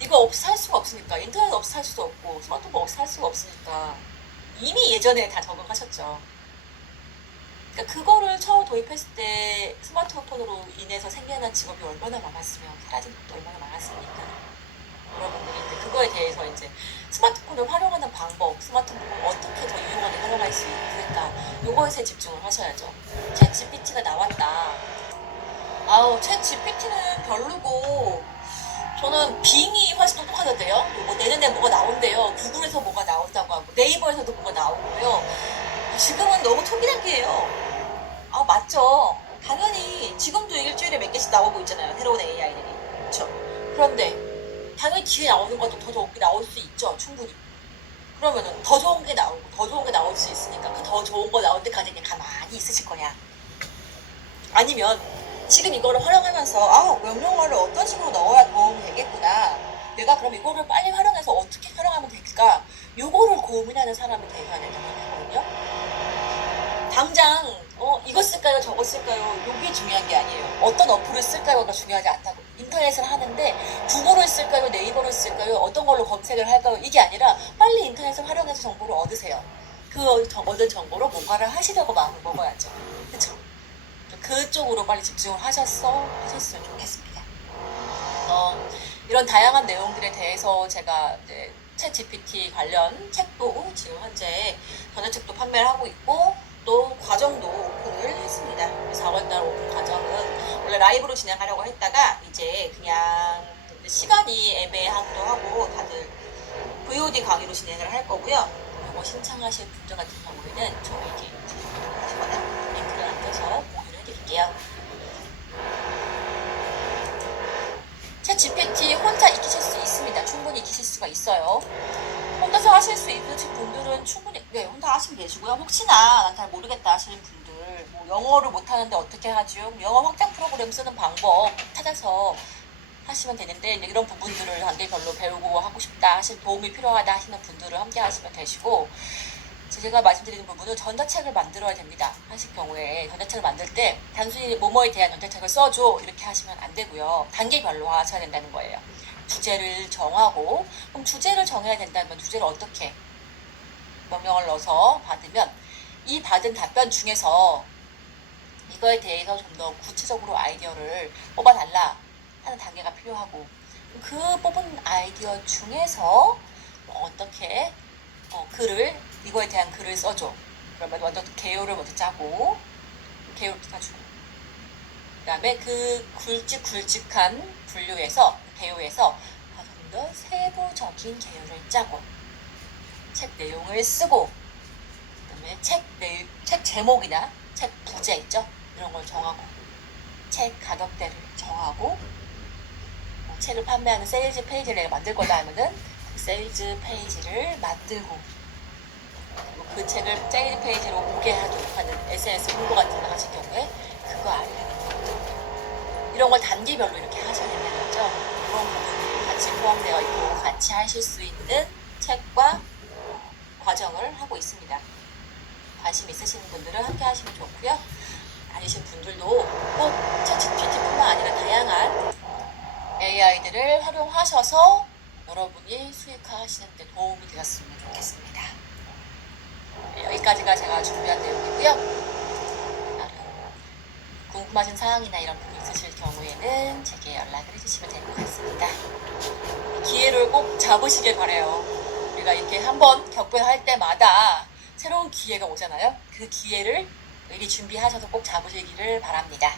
이거 없이 살 수가 없으니까, 인터넷 없이 살 수도 없고 스마트폰 없이 살 수가 없으니까 이미 예전에 다 적응하셨죠. 그러니까 그거를 처음 도입했을 때 스마트폰으로 인해서 생겨난 직업이 얼마나 많았으면 사라진 것도 얼마나 많았습니까? 여러분들이 이제 그거에 대해서 이제 스마트폰을 활용하는 방법, 스마트폰을 어떻게 더 유용하게 활용할 수 있을까, 요거에 집중을 하셔야죠. 챗 GPT가 나왔다. 챗 GPT는 별로고 저는 빙이 훨씬 똑똑하던데요. 내년에 뭐가 나온대요. 구글에서 뭐가 나온다고 하고 네이버에서도 뭐가 나오고요. 지금은 너무 초기 단계예요. 맞죠. 당연히 지금도 일주일에 몇 개씩 나오고 있잖아요. 새로운 AI들이. 그렇죠. 그런데 당연히 뒤에 나오는 것도 더 좋은 게 나올 수 있죠. 충분히. 그러면은 더 좋은 게 나오고 더 좋은 게 나올 수 있으니까 그 더 좋은 거 나올 때까지 그냥 가만히 있으실 거냐. 아니면 지금 이거를 활용하면서 명령어를 어떤 식으로 넣어야 도움이 되겠구나. 내가 그럼 이거를 빨리 활용해서 어떻게 활용하면 될까? 요거를 고민하는 사람이 되어야 된다고 생각하거든요. 당장 이거 쓸까요? 저거 쓸까요? 요게 중요한 게 아니에요. 어떤 어플을 쓸까요가 중요하지 않다고. 인터넷을 하는데 구글을 쓸까요? 네이버를 쓸까요? 어떤 걸로 검색을 할까요? 이게 아니라 빨리 인터넷을 활용해서 정보를 얻으세요. 그 얻은 정보로 뭔가를 하시려고 마음을 먹어야죠. 그쵸? 그쪽으로 빨리 집중을 하셨으면 좋겠습니다. 이런 다양한 내용들에 대해서 제가 이제 챗 GPT 관련 책도 지금 현재 전자책도 판매를 하고 있고 또 과정도 오픈을 했습니다. 4월달 오픈 과정은 원래 라이브로 진행하려고 했다가 이제 그냥 시간이 애매하기도 하고 다들 VOD 강의로 진행을 할 거고요. 신청하실 분들 같은 경우에는 저희 개인 하시거나 링크를 남겨서 공유를 해드릴게요. 챗 GPT 혼자 익히실 수 있습니다. 충분히 익히실 수가 있어요. 혼자서 하실 수 있으신 분들은 충분히 혼자 하시면 되시고요. 혹시나 난 잘 모르겠다 하시는 분들, 영어를 못하는데 어떻게 하죠? 영어 확장 프로그램 쓰는 방법 찾아서 하시면 되는데 이런 부분들을 단계별로 배우고 하고 싶다 하시는, 도움이 필요하다 하시는 분들을 함께 하시면 되시고, 제가 말씀드리는 부분은 전자책을 만들어야 됩니다. 하실 경우에 전자책을 만들 때 단순히 뭐뭐에 대한 전자책을 써줘 이렇게 하시면 안 되고요. 단계별로 하셔야 된다는 거예요. 주제를 정하고, 그럼 주제를 정해야 된다면 주제를 어떻게 명령을 넣어서 받으면 이 받은 답변 중에서 이거에 대해서 좀 더 구체적으로 아이디어를 뽑아달라 하는 단계가 필요하고, 그 뽑은 아이디어 중에서 어떻게 글을 이거에 대한 글을 써줘. 그러면 먼저 개요를 먼저 짜고 개요를 짜주고 그다음에 그 굵직굵직한 분류에서 개요에서 좀 더 세부적인 개요를 짜고 책 내용을 쓰고 그다음에 책 제목이나 책 부제 있죠? 이런 걸 정하고 책 가격대를 정하고 책을 판매하는 세일즈 페이지를 내가 만들 거다 하면은 그 세일즈 페이지를 만들고 그 책을 세일즈 페이지로 보게 하도록 하는 SNS 홍보 같은 거 하실 경우에 그거 알려드리고 이런 걸 단계별로 이렇게 하셔야 된다는 거죠. 그런 부분이 같이 포함되어 있고 같이 하실 수 있는 책과 과정을 하고 있습니다. 관심 있으신 분들은 함께 하시면 좋고요. 아니신 분들도 꼭 챗GPT뿐만 아니라 다양한 AI들을 활용하셔서 여러분이 수익화하시는 데 도움이 되었으면 좋겠습니다. 여기까지가 제가 준비한 내용이고요. 다른 궁금하신 사항이나 이런 부분 있으실 경우에는 제게 연락을 해주시면 될 것 같습니다. 기회를 꼭 잡으시길 바라요. 우리가 이렇게 한번 격변할 때마다 새로운 기회가 오잖아요. 그 기회를 미리 준비하셔서 꼭 잡으시기를 바랍니다.